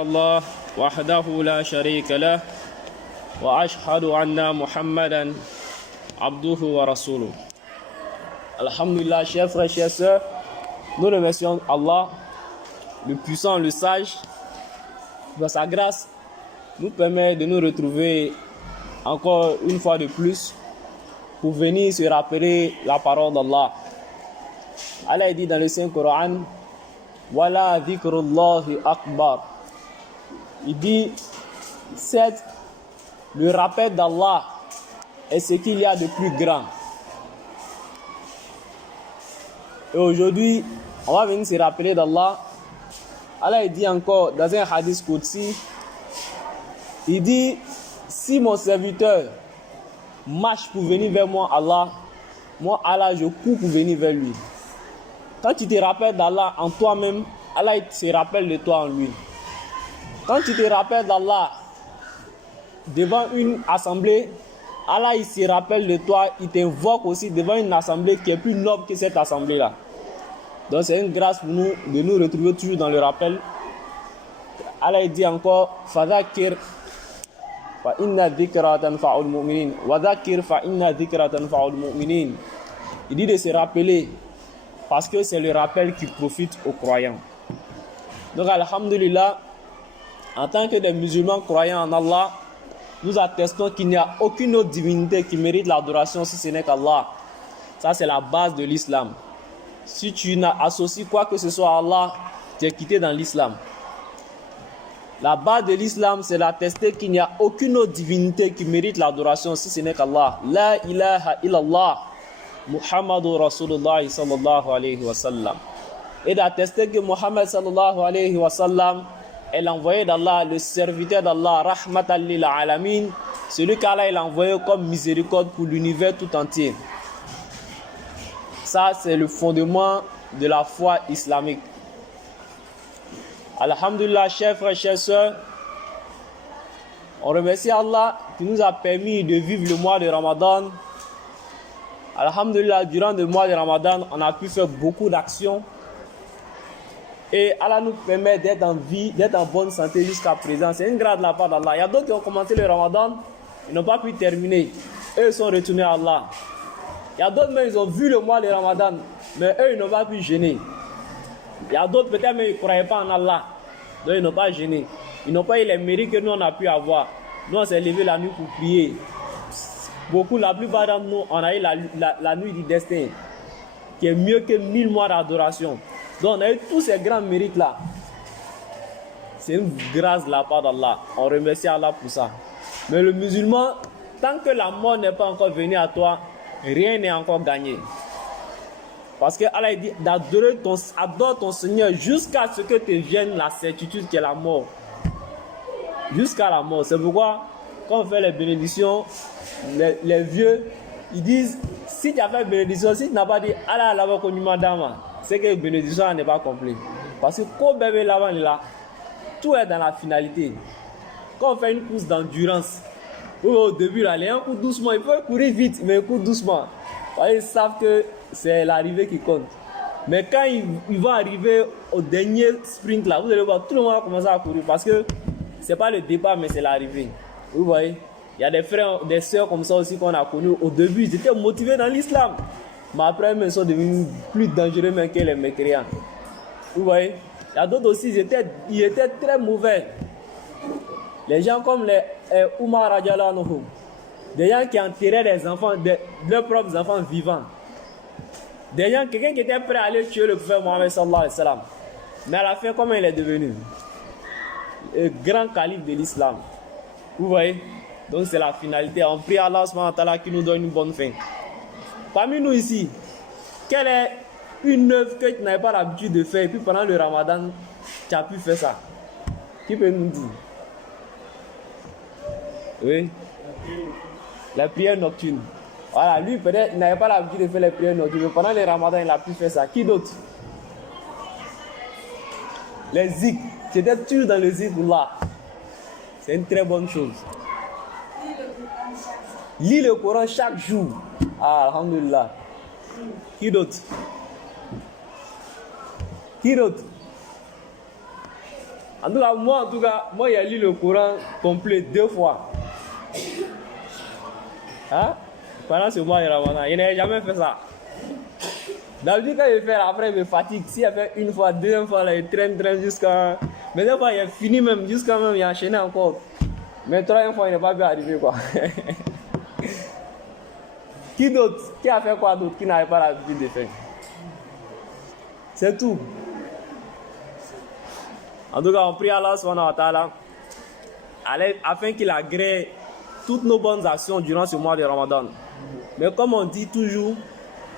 الله وحده لا شريك له وأشهد أن محمدا عبده ورسوله. Alhamdulillah, chers frères, chers sœurs, nous remercions Allah, le puissant, le sage, dans sa grâce, nous permet de nous retrouver encore une fois de plus pour venir se rappeler la parole d'Allah. Allah dit dans le Saint-Coran, Wala dhikrullahi akbar. Il dit, certes, le rappel d'Allah est ce qu'il y a de plus grand. Et aujourd'hui, on va venir se rappeler d'Allah. Allah dit encore dans un hadith Qudsi, il dit, si mon serviteur marche pour venir vers moi, Allah, je cours pour venir vers lui. Quand tu te rappelles d'Allah en toi-même, Allah il se rappelle de toi en lui. Quand tu te rappelles d'Allah devant une assemblée, Allah il se rappelle de toi, il t'invoque aussi devant une assemblée qui est plus noble que cette assemblée-là. Donc c'est une grâce pour nous de nous retrouver toujours dans le rappel. Allah il dit encore, Fadhakir fa inna dhikra tanfa'ul mu'minin. Wadhakir fa inna dhikra tanfa'ul mu'minin. Il dit de se rappeler parce que c'est le rappel qui profite aux croyants. Donc alhamdulillah, en tant que des musulmans croyants en Allah, nous attestons qu'il n'y a aucune autre divinité qui mérite l'adoration si ce n'est qu'Allah. Ça c'est la base de l'islam. Si tu associes quoi que ce soit à Allah, tu es quitté dans l'islam. La base de l'islam, c'est d'attester qu'il n'y a aucune autre divinité qui mérite l'adoration si ce n'est qu'Allah. La ilaha illallah, Muhammadur Rasulullah sallallahu alayhi wa sallam. Et d'attester que Muhammad sallallahu alayhi wa sallam est l'envoyé d'Allah, le serviteur d'Allah, rahmatan lil alamin, celui qu'Allah a envoyé comme miséricorde pour l'univers tout entier. Ça, c'est le fondement de la foi islamique. Alhamdulillah, chers frères, chères sœurs, on remercie Allah qui nous a permis de vivre le mois de Ramadan. Alhamdulillah, durant le mois de Ramadan, on a pu faire beaucoup d'actions. Et Allah nous permet d'être en vie, d'être en bonne santé jusqu'à présent. C'est une grâce de la part d'Allah. Il y a d'autres qui ont commencé le Ramadan, ils n'ont pas pu terminer. Eux, ils sont retournés à Allah. Il y a d'autres, mais ils ont vu le mois de Ramadan, mais eux, ils n'ont pas pu jeûner. Il y a d'autres, peut-être, mais ils ne croyaient pas en Allah. Donc, ils n'ont pas jeûné. Ils n'ont pas eu les mérites que nous, on a pu avoir. Nous, on s'est levé la nuit pour prier. Beaucoup, la plupart d'entre nous, on a eu la nuit du destin, qui est mieux que 1000 mois d'adoration. Donc, on a eu tous ces grands mérites-là. C'est une grâce de la part d'Allah. On remercie Allah pour ça. Mais le musulman, tant que la mort n'est pas encore venue à toi, rien n'est encore gagné. Parce que Allah dit adore ton Seigneur jusqu'à ce que te vienne la certitude qui est la mort. Jusqu'à la mort. C'est pourquoi, quand on fait les bénédictions, les vieux, ils disent, si tu as fait bénédiction, si tu n'as pas dit Allah l'a connu madame, c'est que la bénédiction n'est pas complète. Parce que quand bébé là, tout est dans la finalité. Quand on fait une course d'endurance, au début, là, les gens courent doucement, ils peuvent courir vite, mais ils courent doucement. Ils savent que c'est l'arrivée qui compte. Mais quand ils vont arriver au dernier sprint, là, vous allez voir, tout le monde va commencer à courir parce que ce n'est pas le départ, mais c'est l'arrivée. Vous voyez, il y a des frères, des sœurs comme ça aussi qu'on a connus. Au début, ils étaient motivés dans l'islam. Mais après, ils sont devenus plus dangereux même que les mécréants. Vous voyez, il y a d'autres aussi, ils étaient très mauvais. Les gens comme les Oumar Radiallahu anhu, des gens qui enterraient des enfants, leurs propres enfants vivants. Des gens, quelqu'un qui était prêt à aller tuer le prophète Mohammed sallallahu alayhi wa sallam. Mais à la fin, comment il est devenu? Le grand calife de l'islam. Vous voyez? Donc c'est la finalité. On prie Allah subhanahu wa ta'ala qui nous donne une bonne fin. Parmi nous ici, quelle est une œuvre que tu n'avais pas l'habitude de faire et puis pendant le Ramadan, tu as pu faire ça? Qui peut nous dire? Oui? La prière nocturne. Voilà, lui peut-être il n'avait pas l'habitude de faire les prières nocturnes, mais pendant le Ramadan, il a pu faire ça. Qui d'autre? Les zikr. C'était toujours dans le zikrullah. C'est une très bonne chose. Lis le Coran chaque jour. Ah, alhamdulillah. Qui d'autre? Qui d'autre? En tout cas, moi, j'ai lu le Coran complet 2 fois. Hein? Pendant ce mois de Ramadan, je n'ai jamais fait ça. D'habitude, quand je fais après, je me fatigue. Si je fais une fois, deuxième fois, là, je traîne jusqu'à. Mais des fois, il a fini même, jusqu'à même, il a enchaîné encore. Mais troisième fois, il n'est pas bien arrivé, quoi. Qui d'autre? Qui a fait quoi d'autre qui n'avait pas l'habitude de faire? C'est tout. En tout cas, on prie Allah subhanahu wa ta'ala afin qu'il agrée toutes nos bonnes actions durant ce mois de Ramadan. Mais comme on dit toujours,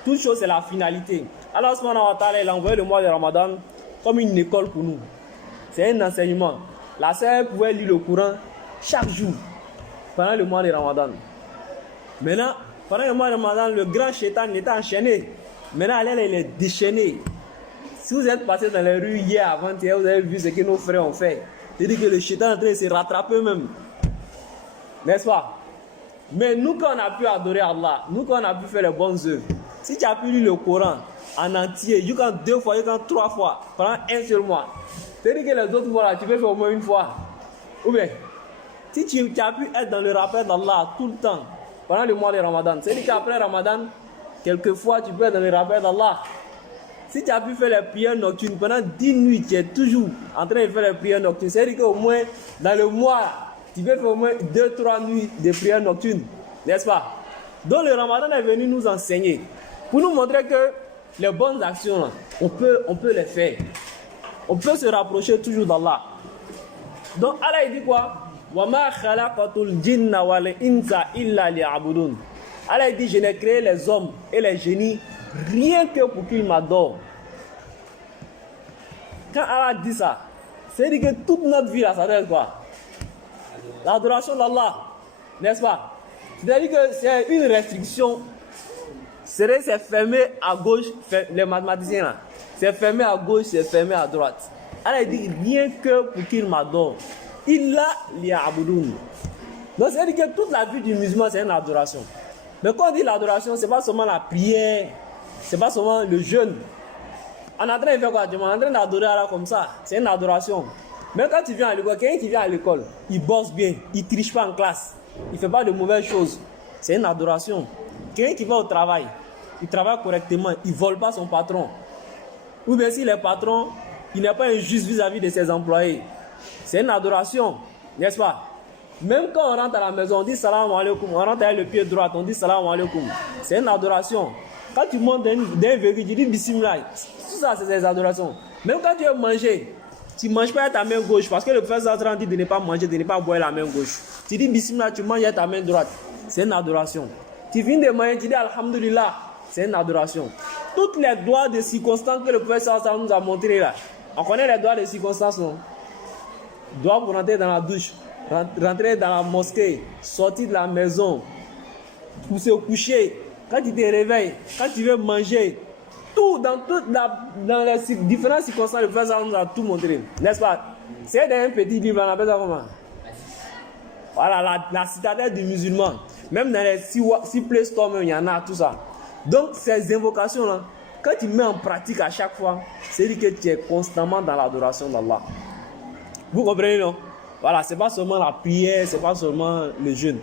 toute chose c'est la finalité. Allah subhanahu wa ta'ala, il a envoyé le mois de Ramadan comme une école pour nous. C'est un enseignement. La sœur pouvait lire le Coran chaque jour pendant le mois de Ramadan. Maintenant, pendant le mois de Ramadan, le grand shaitan était enchaîné. Maintenant, il est déchaîné. Si vous êtes passé dans les rues hier, avant-hier, vous avez vu ce que nos frères ont fait. C'est-à-dire que le shaitan est en train de se rattraper même. N'est-ce pas? Mais nous, quand on a pu adorer Allah, nous, quand on a pu faire les bonnes œuvres, si tu as pu lire le Coran en entier, jusqu'à 2 fois, jusqu'à 3 fois, pendant un seul mois, c'est-à-dire que les autres fois, là, tu peux faire au moins une fois. Ou bien, si tu as pu être dans le rappel d'Allah tout le temps, pendant le mois de Ramadan, c'est-à-dire qu'après Ramadan, quelquefois, tu peux être dans le rappel d'Allah. Si tu as pu faire les prières nocturnes pendant 10 nuits, tu es toujours en train de faire les prières nocturnes. C'est-à-dire qu'au moins, dans le mois, tu peux faire au moins 2-3 nuits de prières nocturnes. N'est-ce pas? Donc le Ramadan est venu nous enseigner. Pour nous montrer que les bonnes actions, là, on peut les faire. On peut se rapprocher toujours d'Allah. Donc Allah il dit quoi? وَمَا خَلَقَتُ الْجِنَّ وَالْإِنسَ إِلَّا لِيَعْبُدُونَ. Allah il dit, je n'ai créé les hommes et les génies rien que pour qu'ils m'adorent. Quand Allah dit ça, c'est-à-dire que toute notre vie, là, ça doit être quoi? L'adoration d'Allah, n'est-ce pas? C'est-à-dire que c'est une restriction. C'est fermé à gauche, les mathématiciens là. C'est fermé à gauche, c'est fermé à droite. Allah dit rien que pour qu'ils m'adorent. Illa liya'budun. Donc c'est-à-dire que toute la vie du musulman, c'est une adoration. Mais quand on dit l'adoration, c'est pas seulement la prière, c'est pas seulement le jeûne. On est en train de faire quoi? On est en train d'adorer Allah comme ça. C'est une adoration. Même quand tu viens à l'école, quelqu'un qui vient à l'école, il bosse bien, il triche pas en classe, il fait pas de mauvaises choses. C'est une adoration. Quelqu'un qui va au travail, il travaille correctement, il vole pas son patron. Ou bien si le patron, il n'est pas injuste vis-à-vis de ses employés. C'est une adoration, n'est-ce pas? Même quand on rentre à la maison, on dit salam alaikum, on rentre avec le pied droit, on dit salam alaikum. C'est une adoration. Quand tu montes d'un véhicule, tu dis bismillah. Tout ça, c'est des adorations. Même quand tu veux manger, tu ne manges pas avec ta main gauche, parce que le professeur dit de ne pas manger, de ne pas boire la main gauche. Tu dis bismillah, tu manges avec ta main droite. C'est une adoration. Tu viens de manger, tu dis alhamdulillah. C'est une adoration. Toutes les doigts de circonstances que le professeur nous a montré là. On connaît les doigts de circonstances, non? Doigts pour rentrer dans la douche, rentrer dans la mosquée, sortir de la maison, pour se coucher, quand tu te réveilles, quand tu veux manger, tout, dans les différentes circonstances, le professeur nous a tout montré. N'est-ce pas? C'est un petit livre, on appelle ça comment? Voilà, la citadelle du musulman. Même dans les six Play Store, il y en a tout ça. Donc, ces invocations-là, quand tu mets en pratique à chaque fois, c'est-à-dire que tu es constamment dans l'adoration d'Allah. Vous comprenez, non? Voilà, c'est pas seulement la prière, c'est pas seulement le jeûne.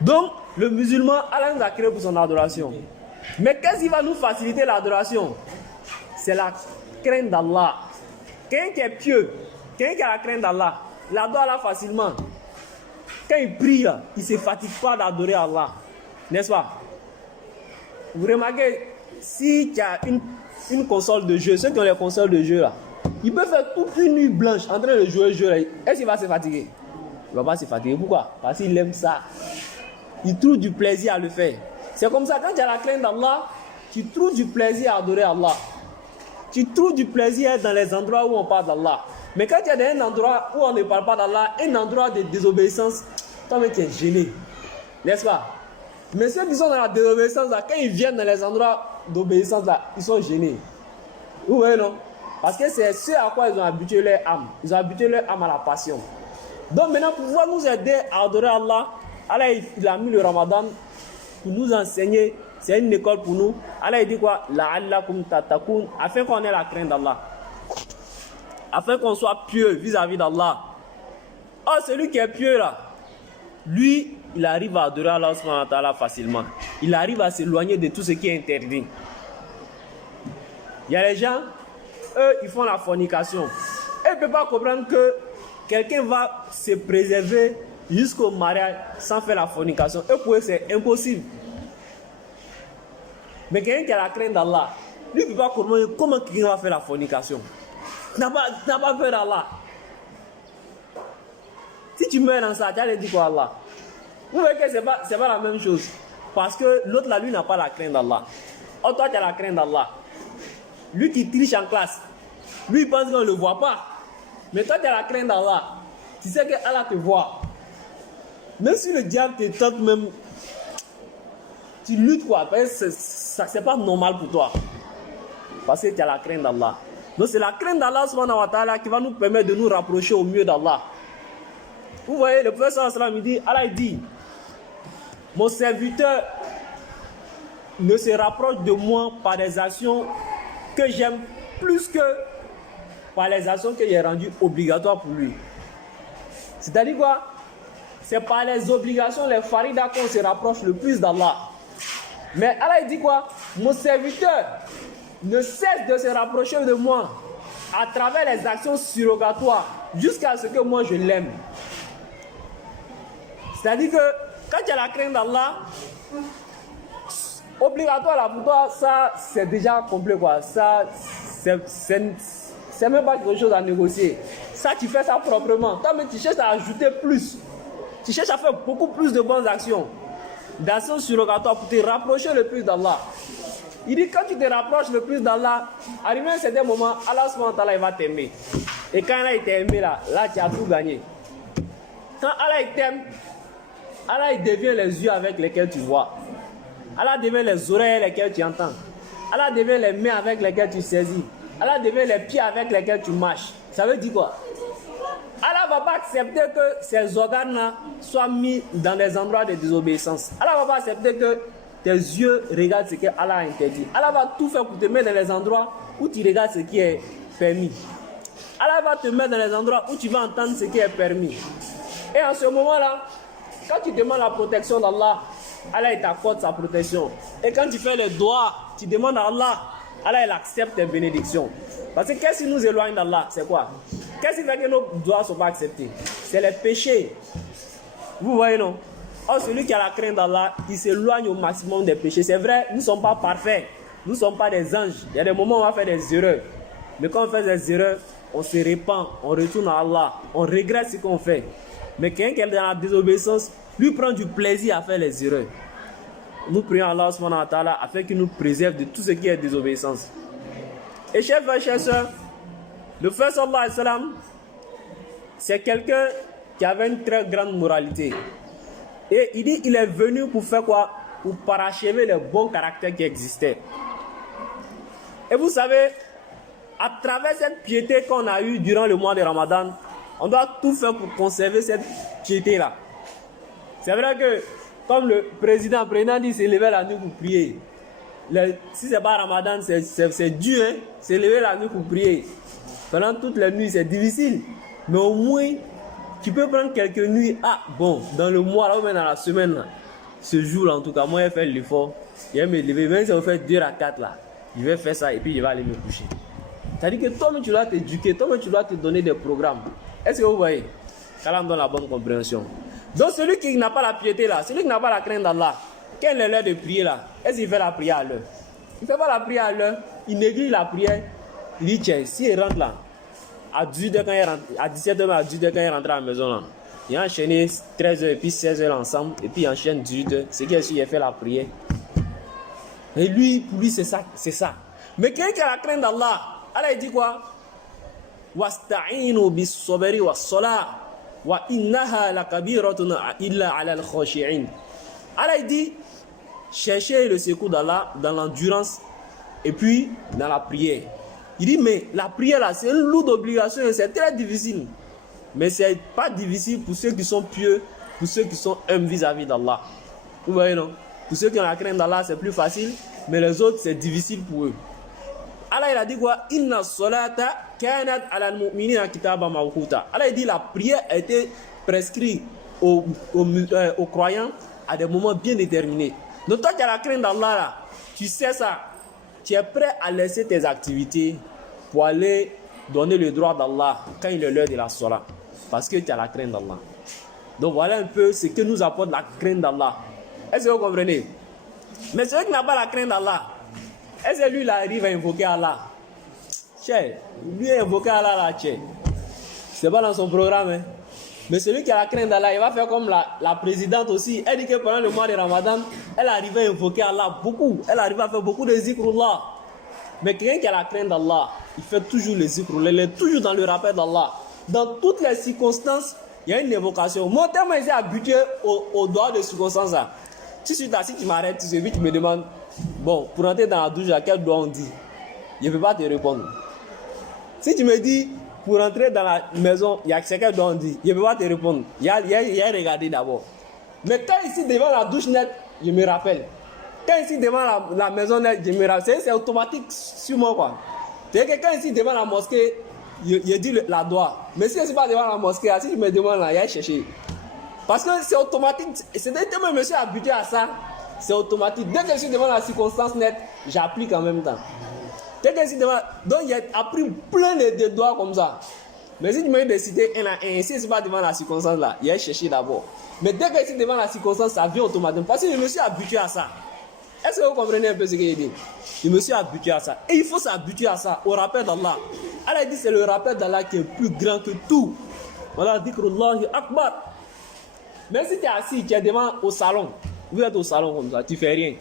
Donc, le musulman, Allah nous a créé pour son adoration. Mais qu'est-ce qui va nous faciliter l'adoration? C'est la crainte d'Allah. Quelqu'un qui est pieux, quelqu'un qui a la crainte d'Allah, il adore Allah facilement. Quand il prie, il ne se fatigue pas d'adorer Allah. N'est-ce pas? Vous remarquez, si tu as une console de jeu, ceux qui ont les consoles de jeu là, il peut faire toute une nuit blanche en train de jouer le jeu. Est-ce qu'il va se fatiguer? Il ne va pas se fatiguer. Pourquoi? Parce qu'il aime ça. Il trouve du plaisir à le faire. C'est comme ça, quand tu as la crainte d'Allah, tu trouves du plaisir à adorer Allah. Tu trouves du plaisir dans les endroits où on parle d'Allah. Mais quand tu es dans un endroit où on ne parle pas d'Allah, un endroit de désobéissance, toi-même tu es gêné. N'est-ce pas? Mais ceux qui sont dans la désobéissance, là, quand ils viennent dans les endroits d'obéissance, là, ils sont gênés. Vous voyez, non? Parce que c'est ce à quoi ils ont habitué leur âme. Ils ont habitué leur âme à la passion. Donc maintenant, pour pouvoir nous aider à adorer Allah, Allah il a mis le Ramadan pour nous enseigner. C'est une école pour nous. Allah il dit quoi? La'allakum tattaqun, afin qu'on ait la crainte d'Allah. afin qu'on soit pieux vis-à-vis d'Allah. Or, celui qui est pieux là, lui, il arrive à adorer Allah subhanahu wa ta'ala facilement. Il arrive à s'éloigner de tout ce qui est interdit. Il y a les gens, eux, ils font la fornication. Et ils ne peuvent pas comprendre que quelqu'un va se préserver jusqu'au mariage sans faire la fornication. Eux, pour eux, c'est impossible. Mais quelqu'un qui a la crainte d'Allah, lui, il ne peut pas comprendre comment quelqu'un va faire la fornication. Tu n'as pas peur d'Allah. Si tu meurs dans ça, tu allais dire quoi Allah? Vous voyez que ce n'est pas la même chose. Parce que l'autre là, lui, n'a pas la crainte d'Allah. Or, toi, tu as la crainte d'Allah. Lui qui triche en classe, lui, il pense qu'on ne le voit pas. Mais toi, tu as la crainte d'Allah. Tu sais que Allah te voit. Même si le diable te tente même, tu luttes quoi. Parce que c'est pas normal pour toi. Parce que tu as la crainte d'Allah. Donc, c'est la crainte d'Allah subhanahu wa ta'ala qui va nous permettre de nous rapprocher au mieux d'Allah. Vous voyez, le prophète sallallahu alayhi wa sallam, il dit, Allah il dit, mon serviteur ne se rapproche de moi par des actions que j'aime plus que par les actions que j'ai rendues obligatoires pour lui. C'est-à-dire quoi? C'est par les obligations, les faridas qu'on se rapproche le plus d'Allah. Mais Allah il dit quoi? Mon serviteur ne cesse de se rapprocher de moi à travers les actions surrogatoires jusqu'à ce que moi je l'aime. C'est-à-dire que quand tu as la crainte d'Allah, obligatoire là pour toi, ça c'est déjà complet quoi. Ça c'est même pas quelque chose à négocier. Ça tu fais ça proprement. Toi mais tu cherches à ajouter plus. Tu cherches à faire beaucoup plus de bonnes actions. D'actions surrogatoires pour te rapprocher le plus d'Allah. Il dit quand tu te rapproches le plus d'Allah, arrivé à un certain moment, Allah subhanahu wa ta'ala il va t'aimer. Et quand Allah il t'a aimé là tu as tout gagné. Quand Allah il t'aime, Allah il devient les yeux avec lesquels tu vois. Allah devient les oreilles avec lesquelles tu entends. Allah devient les mains avec lesquelles tu saisis. Allah devient les pieds avec lesquels tu marches. Ça veut dire quoi? Allah ne va pas accepter que ces organes-là soient mis dans des endroits de désobéissance. Allah ne va pas accepter que tes yeux regardent ce que Allah a interdit. Allah va tout faire pour te mettre dans les endroits où tu regardes ce qui est permis. Allah va te mettre dans les endroits où tu vas entendre ce qui est permis. Et en ce moment-là, quand tu demandes la protection d'Allah, Allah il t'accorde sa protection. Et quand tu fais les doigts, tu demandes à Allah, Allah il accepte tes bénédictions. Parce que qu'est-ce qui nous éloigne d'Allah? C'est quoi? Qu'est-ce qui fait que nos doigts ne sont pas acceptés? C'est les péchés. Vous voyez non? Or celui qui a la crainte d'Allah, il s'éloigne au maximum des péchés. C'est vrai, nous ne sommes pas parfaits. Nous ne sommes pas des anges. Il y a des moments où on va faire des erreurs. Mais quand on fait des erreurs, on se répand, on retourne à Allah, on regrette ce qu'on fait. Mais quelqu'un qui est dans la désobéissance, lui prend du plaisir à faire les erreurs. Nous prions Allah subhanahu wa ta'ala afin qu'il nous préserve de tout ce qui est désobéissance. Et chers frères et chers sœurs, le prophète sallallahu alayhi wa sallam, c'est quelqu'un qui avait une très grande moralité. Et il dit qu'il est venu pour faire quoi? Pour parachever les bons caractères qui existaient. Et vous savez, à travers cette piété qu'on a eue durant le mois de Ramadan, on doit tout faire pour conserver cette piété-là. C'est vrai que, comme le président dit, c'est lever la nuit pour prier. Si ce n'est pas Ramadan, c'est dur, hein? C'est lever la nuit pour prier. Pendant toutes les nuits, c'est difficile. Mais au moins, tu peux prendre quelques nuits. Ah, bon, dans le mois, là, ou même dans la semaine, là, ce jour-là, en tout cas, moi, je vais faire l'effort. Je vais me lever. Même si on fait 2 à 4, là, je vais faire ça et puis je vais aller me coucher. C'est-à-dire que toi-même, tu dois t'éduquer. Toi-même, tu dois te donner des programmes. Est-ce que vous voyez? Qu'Allah me donne la bonne compréhension. Donc, celui qui n'a pas la piété, là, celui qui n'a pas la crainte d'Allah, quelle est l'heure de prier, là? Est-ce qu'il fait la prière à l'heure? Il ne fait pas la prière à l'heure. Il néglige la prière. Il dit, tiens, si il rentre là, à 18h quand il rentre, à 17h, à 18h quand il rentre à la maison là, il a enchaîné 13h et puis 16h ensemble, et puis il enchaîne 18h. C'est qu'il a fait la prière. Et lui, pour lui, c'est ça, c'est ça. Mais quelqu'un qui a la crainte d'Allah, Allah il dit quoi? Wasta'inu bis-sabri was-salah wa innaha lakabiratun illa 'ala al-khashi'in. Allah il dit, cherchez le secours d'Allah dans l'endurance et puis dans la prière. Il dit, mais la prière là, c'est une lourde obligation, c'est très difficile. Mais c'est pas difficile pour ceux qui sont pieux, pour ceux qui sont humbles vis-à-vis d'Allah. Vous voyez non? Pour ceux qui ont la crainte d'Allah, c'est plus facile, mais les autres, c'est difficile pour eux. Allah il a dit quoi? Inna salata kanat ala al-mu'minina kitaban mawquta. Allah dit la prière a été prescrite aux croyants à des moments bien déterminés. Donc toi qui as la crainte d'Allah là, tu sais ça, tu es prêt à laisser tes activités pour aller donner le droit d'Allah quand il est l'heure de la salat, parce que tu as la crainte d'Allah. Donc voilà un peu ce que nous apporte la crainte d'Allah. Est-ce que vous comprenez? Mais celui qui n'a pas la crainte d'Allah, est-ce que lui il arrive à invoquer Allah? Cher, lui invoquer Allah là, cher. C'est pas dans son programme, hein. Mais celui qui a la crainte d'Allah, il va faire comme la présidente aussi. Elle dit que pendant le mois de Ramadan, elle arrive à invoquer Allah beaucoup. Elle arrive à faire beaucoup de zikrullah. Mais quelqu'un qui a la crainte d'Allah, il fait toujours les zikrullah. Il est toujours dans le rappel d'Allah. Dans toutes les circonstances, il y a une évocation. Moi, tellement j'ai habitué au droit de circonstances là. Si tu m'arrêtes, tu me demandes, bon, pour entrer dans la douche, à quel doigt on dit? Je ne peux pas te répondre. Si tu me dis, pour entrer dans la maison, il y a quelqu'un dont on dit, je ne peux pas te répondre. Il y a regardé d'abord. Mais quand ici devant la douche nette, je me rappelle. Quand ici devant la maison nette, je me rappelle. C'est automatique sur moi, quoi. C'est que quand ici devant la mosquée, je dis la doigt. Mais si je ne suis pas devant la mosquée, si je me demande là, il y a chercher. Parce que c'est automatique. C'est tellement je me suis habitué à ça, c'est automatique. Dès que je suis devant la circonstance nette, j'applique en même temps. Dès que je suis devant, donc il a appris plein de doigts comme ça. Mais si tu me dis de citer un à un, si je ne suis pas devant la circonstance là, il y a cherché d'abord. Mais dès que je suis devant la circonstance, ça vient automatiquement. Parce que je me suis habitué à ça. Est-ce que vous comprenez un peu ce que je dis? Je me suis habitué à ça. Et il faut s'habituer à ça, au rappel d'Allah. Allah dit c'est le rappel d'Allah qui est plus grand que tout. Voilà, dhikrullahi akbar. Même si tu es assis, tu es devant au salon, vous êtes au salon comme ça, tu ne fais rien.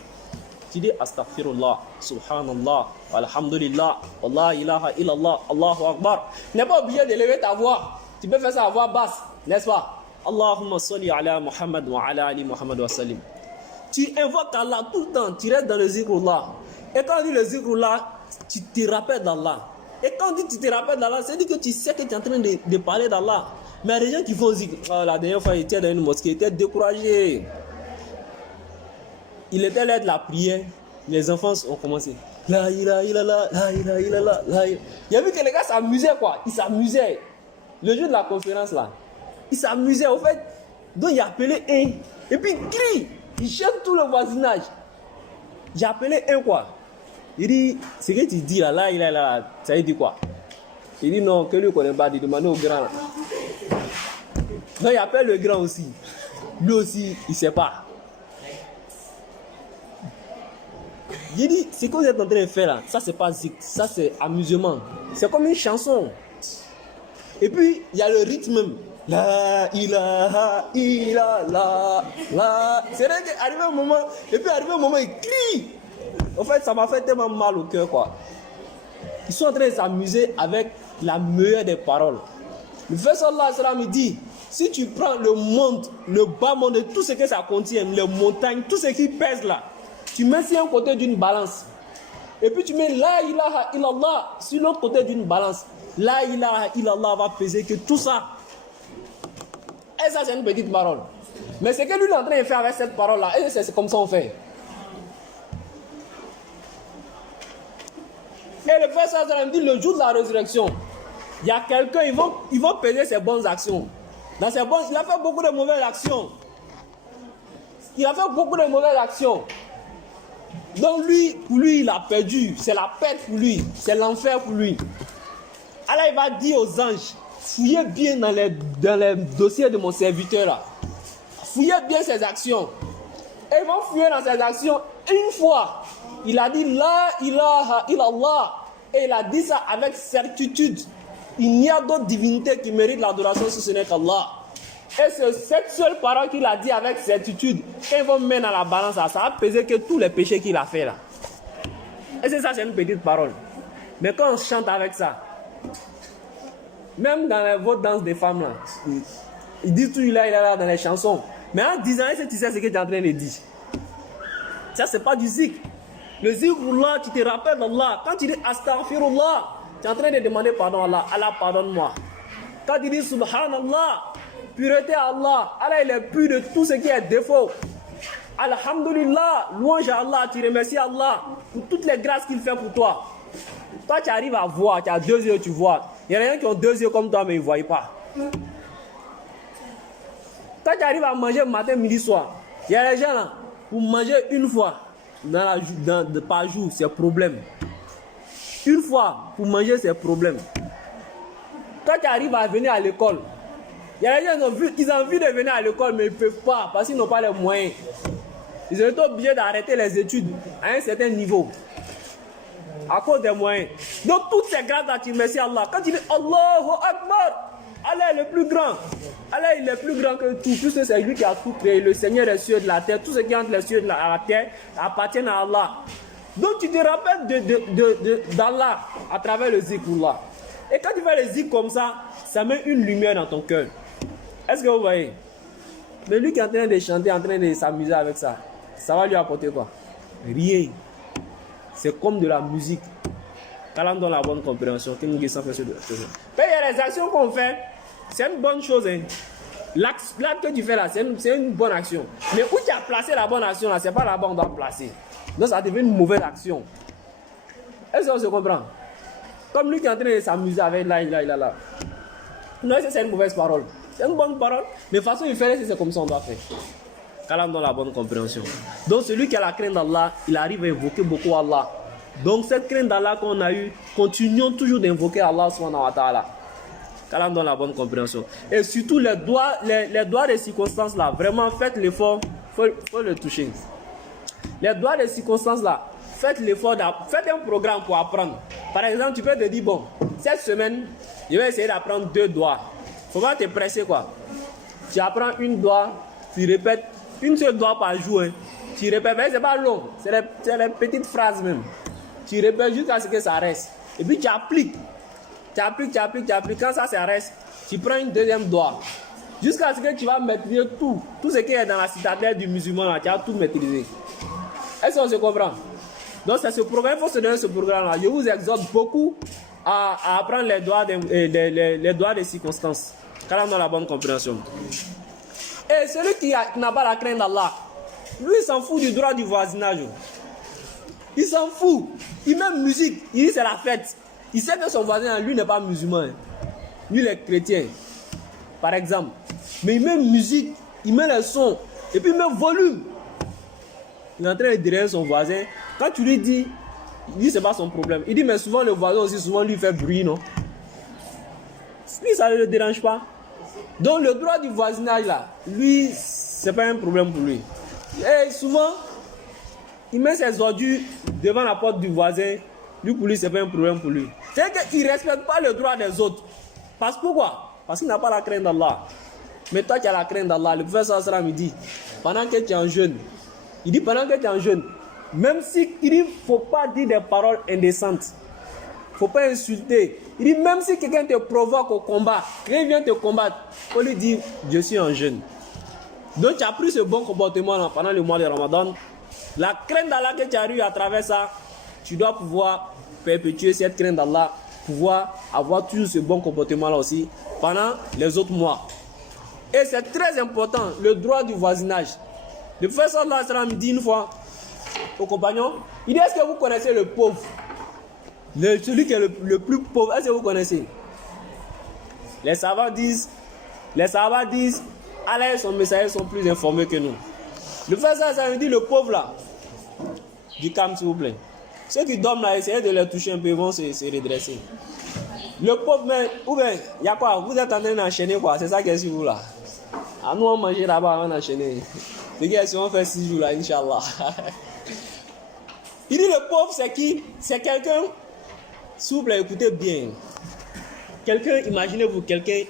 Tu dis astaghfirullah, subhanallah, alhamdulillah, Allah ilaha illallah, Allahu akbar. Tu n'es pas obligé de lever ta voix. Tu peux faire ça à voix basse, n'est-ce pas? Allahumma salli ala Muhammad wa ala ali Muhammad wa sallim. Tu invoques Allah tout le temps, tu restes dans le zikrullah. Et quand on dit le zikrullah, tu te rappelles d'Allah. Et quand on dit tu te rappelles d'Allah, c'est-à-dire que tu sais que tu es en train de parler d'Allah. Mais il y a des gens qui font zikr. Oh, la dernière fois, il était dans une mosquée, il était découragé. Il était là de la prière. Les enfants ont commencé. La ilaha illallah, la ilaha illallah, la ilaha. Il a vu que les gars s'amusaient, quoi. Ils s'amusaient. Le jour de la conférence, là, ils s'amusaient, au fait. Donc, il a appelé un. Et puis, il crie. Il cherche tout le voisinage. J'ai appelé un, quoi. Il dit, ce que tu dis là, là, il est là, ça veut dire quoi? Il dit non, que lui ne connaît pas, il demande au grand. Donc il appelle le grand aussi. Lui aussi, il ne sait pas. Il dit, ce que vous êtes en train de faire là, ça c'est pas zik, ça c'est amusement. C'est comme une chanson. Et puis, il y a le rythme. La ilaha illallah, la. C'est vrai qu'arrivé un moment, et puis arrivé un moment, il crie. En fait, ça m'a fait tellement mal au cœur, quoi. Ils sont en train de s'amuser avec la meilleure des paroles. Le prophète sallallahu alayhi wa sallam dit, si tu prends le monde, le bas monde, et tout ce que ça contient, les montagnes, tout ce qui pèse là, tu mets sur un côté d'une balance. Et puis tu mets la ilaha illallah sur l'autre côté d'une balance. La ilaha illallah va peser que tout ça. Et ça, c'est une petite parole. Mais ce que lui est en train de faire avec cette parole-là, et c'est comme ça on fait. Et le prophète sallallahu alayhi wa sallam dit, le jour de la résurrection, il y a quelqu'un, ils vont peser ses bonnes actions. Dans ses bonnes, il a fait beaucoup de mauvaises actions. Il a fait beaucoup de mauvaises actions. Donc lui, pour lui, il a perdu. C'est la perte pour lui. C'est l'enfer pour lui. Alors il va dire aux anges, fouillez bien dans les dossiers de mon serviteur là. Fouillez bien ses actions. Et ils vont fouiller dans ses actions. Une fois, il a dit la ilaha illallah. Et il a dit ça avec certitude. Il n'y a d'autre divinité qui mérite l'adoration si ce n'est qu'Allah. Et c'est cette seule parole qu'il a dit avec certitude. Quand ils vont mettre dans la balance, ça va peser que tous les péchés qu'il a fait là. Et c'est ça, c'est une petite parole. Mais quand on chante avec ça, même dans vos danses des femmes là, ils disent tout il est là dans les chansons. Mais en disant, est-ce que tu sais ce que tu es en train de dire? Ça, c'est pas du zikr. Le zikrullah, tu te rappelles d'Allah. Quand tu dis astaghfirullah, tu es en train de demander pardon à Allah. Allah, pardonne-moi. Quand tu dis subhanallah, pureté à Allah. Allah, il est pur de tout ce qui est défaut. Alhamdulillah, louange à Allah, tu remercies Allah pour toutes les grâces qu'il fait pour toi. Toi, tu arrives à voir, tu as 2 yeux, tu vois. Il y a des gens qui ont 2 yeux comme toi, mais ils ne voient pas. Toi, tu arrives à manger matin, midi, soir. Il y a des gens là, pour manger une fois par jour, c'est problème. Une fois pour manger, c'est problème. Toi, tu arrives à venir à l'école. Il y a des gens qui ont envie de venir à l'école, mais ils ne peuvent pas parce qu'ils n'ont pas les moyens. Ils ont été obligés d'arrêter les études à un certain niveau. À cause des moyens. Donc, toutes ces grâces là, tu remercies Allah. Quand tu dis Allahu Akbar, Allah est le plus grand. Allah il est plus grand que tout, puisque c'est lui qui a tout créé, le Seigneur des cieux et de la terre. Tout ce qui est entre les cieux et la terre appartient à Allah. Donc, tu te rappelles d'Allah à travers le zikrullah. Et quand tu fais le zikr comme ça met une lumière dans ton cœur. Est-ce que vous voyez? Mais lui qui est en train de chanter, en train de s'amuser avec ça, ça va lui apporter quoi? Rien. C'est comme de la musique. Quand on donne la bonne compréhension, mais il y a les actions qu'on fait, c'est une bonne chose. Hein. L'acte que tu fais là, c'est une bonne action. Mais où tu as placé la bonne action là, c'est pas là-bas on doit placer. Donc ça devient une mauvaise action. Est-ce qu'on se comprend? Comme lui qui est en train de s'amuser avec là. Non, c'est une mauvaise parole. C'est une bonne parole. Mais de toute façon, il fait, c'est comme ça on doit faire. Quand on donne la bonne compréhension. Donc celui qui a la crainte d'Allah, il arrive à invoquer beaucoup Allah. Donc cette crainte d'Allah qu'on a eue, continuons toujours d'invoquer Allah subhanahu wa ta'ala. Quand on donne la bonne compréhension. Et surtout les doigts des circonstances là, vraiment faites l'effort, faut le toucher. Les doigts des circonstances là, faites l'effort, faites un programme pour apprendre. Par exemple, tu peux te dire, bon, cette semaine, je vais essayer d'apprendre 2 doigts. Faut pas te presser quoi. Tu apprends une doigt, tu répètes une seule doigt par jour. Hein. Tu répètes, mais c'est pas long, c'est les petites phrases même. Tu répètes jusqu'à ce que ça reste. Et puis tu appliques. Tu appliques. Quand ça reste, tu prends une deuxième doigt. Jusqu'à ce que tu vas maîtriser tout. Tout ce qui est dans la citadelle du musulman, là, tu vas tout maîtriser. Est-ce qu'on se comprend? Donc c'est ce programme, il faut se donner ce programme-là. Je vous exhorte beaucoup à apprendre les doigts des circonstances. Quand on a la bonne compréhension. Et celui qui n'a pas la crainte d'Allah, lui il s'en fout du droit du voisinage. Il s'en fout. Il met musique, il dit c'est la fête. Il sait que son voisin, lui n'est pas musulman. Lui il est chrétien. Par exemple. Mais il met musique, il met le son, et puis il met volume. Il est en train de derrière son voisin. Quand tu lui dis, il dit c'est pas son problème. Il dit mais souvent le voisin aussi, souvent lui fait bruit, non? Lui ça ne le dérange pas. Donc le droit du voisinage là, lui, c'est pas un problème pour lui. Et souvent, il met ses ordures devant la porte du voisin. Lui, pour lui, c'est pas un problème pour lui. C'est qu'il ne respecte pas le droit des autres. Parce que pourquoi? Parce qu'il n'a pas la crainte d'Allah. Mais toi qui as la crainte d'Allah, le professeur Sallam il dit, pendant que tu es en jeûne, même si il dit, faut pas dire des paroles indécentes. Faut pas insulter. Il dit, même si quelqu'un te provoque au combat, quelqu'un vient te combattre, faut lui dire, je suis en jeûne. Donc tu as pris ce bon comportement là, pendant le mois de Ramadan. La crainte d'Allah que tu as eu à travers ça, tu dois pouvoir perpétuer cette crainte d'Allah, pouvoir avoir toujours ce bon comportement là aussi pendant les autres mois. Et c'est très important, le droit du voisinage. Le professeur Allah me dit une fois aux compagnons, il dit, est-ce que vous connaissez le pauvre? Celui qui est le plus pauvre, est-ce que vous connaissez? Les savants disent, Allah et son messager sont plus informés que nous. Le professeur Allah me dit, le pauvre là, du calme s'il vous plaît. Ceux qui dorment là, essayez de les toucher un peu, ils vont se redresser. Le pauvre, mais, ou bien, il y a quoi? Vous êtes en train d'enchaîner quoi? C'est ça qui est sur vous là. Ah, nous on mange là-bas, on enchaîne. Les gars, si on fait 6 jours là, Inch'Allah. Il dit le pauvre, c'est qui? C'est quelqu'un, s'il vous plaît, écoutez bien. Quelqu'un, imaginez-vous, quelqu'un,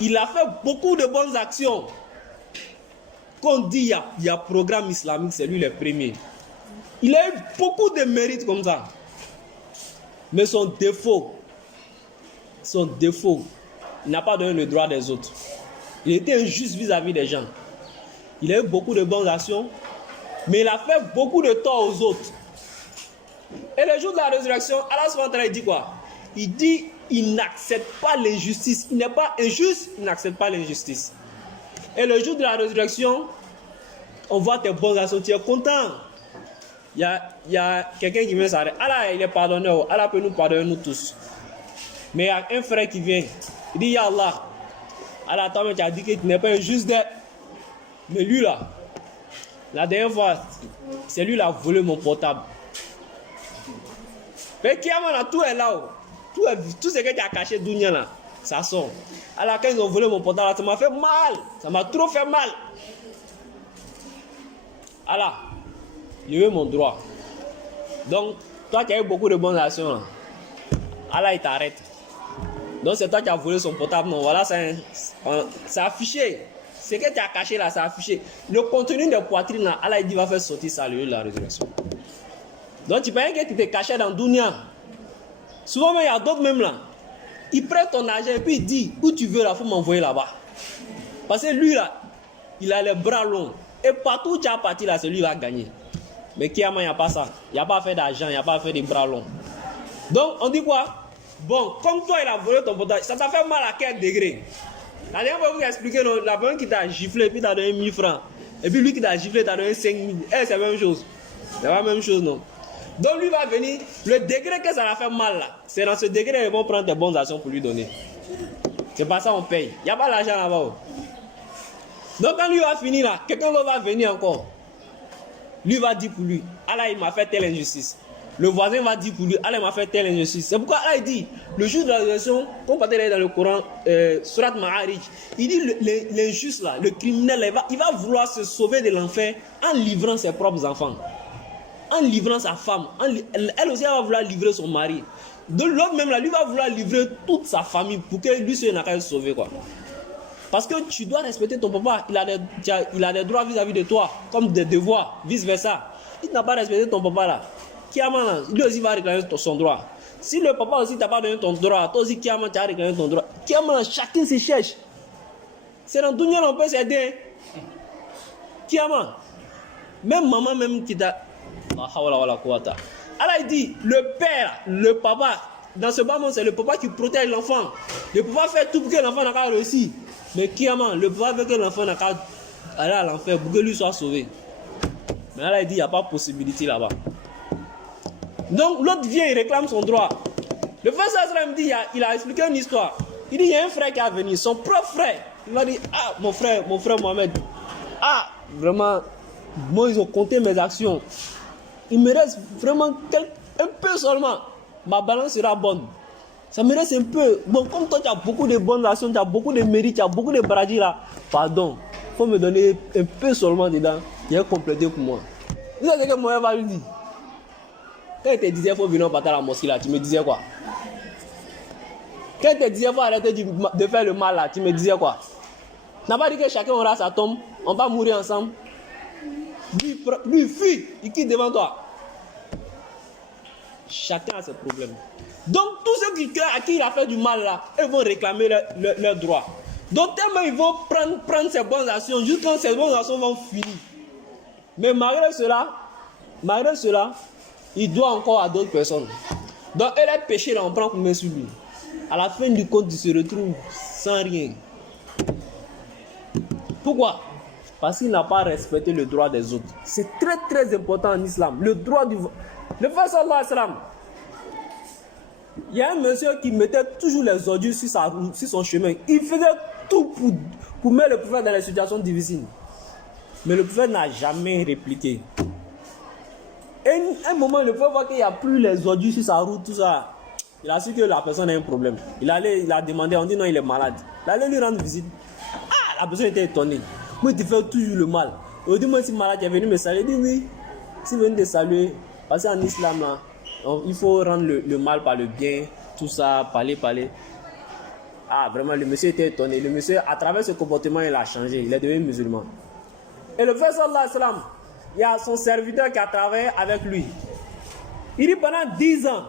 il a fait beaucoup de bonnes actions. Quand on dit il y a programme islamique, c'est lui le premier. Il a eu beaucoup de mérites comme ça. Mais son défaut, il n'a pas donné le droit des autres. Il était injuste vis-à-vis des gens. Il a eu beaucoup de bonnes actions, mais il a fait beaucoup de tort aux autres. Et le jour de la résurrection, Allah subhanahu wa ta'ala dit quoi? Il dit, il n'accepte pas l'injustice. Il n'est pas injuste, il n'accepte pas l'injustice. Et le jour de la résurrection, on voit tes bonnes actions, tu es content. Il y a il y a quelqu'un qui vient s'arrêter. Allah, il est pardonneur. Allah peut nous pardonner, nous tous. Mais il y a un frère qui vient. Il dit, Ya Allah. Allah, toi, tu as dit que tu n'es pas un juste d'être. Mais lui, là, la dernière fois, c'est lui qui a volé mon portable. Mais Kiamana, tout est là. Tout ce que tu as caché, Dounia, là, ça sort. Alors, quand ils ont volé mon portable, là, ça m'a fait mal. Ça m'a trop fait mal. Alors, je veux mon droit. Donc, toi qui as eu beaucoup de bonnes actions, là, Allah, il t'arrête. Donc, c'est toi qui as volé son portable. Non, voilà, c'est affiché. Ce que tu as caché là, c'est affiché. Le contenu des poitrines là, Allah, il dit, va faire sortir ça le lieu de la résurrection. Donc, tu penses que tu t'es caché dans Dounia. Souvent, il y a d'autres même là. Il prend ton argent et puis il dit, où tu veux là, il faut m'envoyer là-bas. Parce que lui là, il a les bras longs. Et partout où tu as parti là, c'est lui qui va gagner. Mais Kiyama, il n'y a pas ça. Il n'y a pas à faire d'argent, il n'y a pas à faire des bras longs. Donc, on dit quoi? Bon, comme toi, il a volé ton portable, ça t'a fait mal à quel degré? La dernière fois, vous expliquez, la personne qui t'a giflé, puis t'a donné 1000 francs. Et puis lui qui t'a giflé, t'a donné 5000. Eh, c'est la même chose. C'est la même chose, non? Donc lui va venir, le degré que ça l'a fait mal là, c'est dans ce degré qu'ils vont prendre des bonnes actions pour lui donner. C'est pas ça on paye. Il n'y a pas l'argent là-bas. Donc quand lui va finir là, quelqu'un d'autre va venir encore. Lui va dire pour lui, Allah il m'a fait telle injustice. Le voisin va dire pour lui, Allah m'a fait telle injustice. C'est pourquoi Allah il dit, le jour de la résurrection, comme partait dans le Coran, Surat Ma'arij, il dit l'injuste là, le criminel là, il va vouloir se sauver de l'enfer en livrant ses propres enfants. En livrant sa femme, elle aussi elle va vouloir livrer son mari. De l'autre même là, lui va vouloir livrer toute sa famille pour que lui soit n'a qu'à se sauver quoi. Parce que tu dois respecter ton papa, il a des droits vis-à-vis de toi, comme des devoirs, vice versa. Il n'a pas respecté ton papa là. Kiaman, lui aussi va réclamer son droit. Si le papa aussi t'a pas donné ton droit, toi aussi Kiaman tu as réclamé ton droit. Kiaman, chacun se cherche. C'est dans tout le monde on peut s'aider. Kiaman, même maman même qui t'a Allah il dit, le père, le papa, dans ce bas monde, c'est le papa qui protège l'enfant. Le papa fait tout pour que l'enfant n'a pas réussi. Mais Kiaman, le papa veut que l'enfant n'a pas aller à l'enfer pour que lui soit sauvé. Mais Allah il dit, il n'y a pas de possibilité là-bas. Donc l'autre vient, il réclame son droit. Le frère Sallam dit, il a expliqué une histoire. Il dit, il y a un frère qui est venu, son propre frère. Il m'a dit, ah, mon frère Mohamed, ah, vraiment, moi ils ont compté mes actions. Il me reste vraiment un peu seulement. Ma balance sera bonne. Ça me reste un peu. Bon, comme toi, tu as beaucoup de bonnes actions, tu as beaucoup de mérites, tu as beaucoup de bradis là. Pardon, il faut me donner un peu seulement dedans. Il a complété pour moi. Vous savez ce que moi va lui dire? Quand il te disait qu'il faut venir partir à la mosquée là, tu me disais quoi? Quand il te disait qu'il faut arrêter de faire le mal là, tu me disais quoi? Tu n'as pas dit que chacun aura sa tombe, on va mourir ensemble. Lui fuit, il quitte devant toi. Chacun a ses problèmes. Donc tous ceux à qui il a fait du mal là, ils vont réclamer leurs droits. Donc tellement ils vont prendre ces bonnes actions, jusqu'à quand ces bonnes actions vont finir. Mais malgré cela, il doit encore à d'autres personnes. Donc elle a péché là, on prend combien sur lui. À la fin du compte, il se retrouve sans rien. Pourquoi? Parce qu'il n'a pas respecté le droit des autres. C'est très très important en islam. Le droit du... Le prophète sallallahu alayhi wa sallam, il y a un monsieur qui mettait toujours les ordures sur son chemin. Il faisait tout pour mettre le prophète dans les situations difficiles. Mais le prophète n'a jamais répliqué. Et à un moment, le prophète voit qu'il n'y a plus les ordures sur sa route, tout ça. Il a su que la personne a un problème. Il a demandé, on dit non, il est malade. Il allait lui rendre visite. Ah, la personne était étonnée. Moi, tu fais toujours le mal. Et dis moi si malade, tu es venu me saluer. Il dit oui. Si vous venez te saluer, parce qu'en islam, là, il faut rendre le mal par le bien, tout ça, parler. Ah, vraiment, le monsieur était étonné. Le monsieur, à travers ce comportement, il a changé. Il est devenu musulman. Et le prophète sallallahu alayhi wa sallam, il y a son serviteur qui a travaillé avec lui. Il dit pendant 10 ans,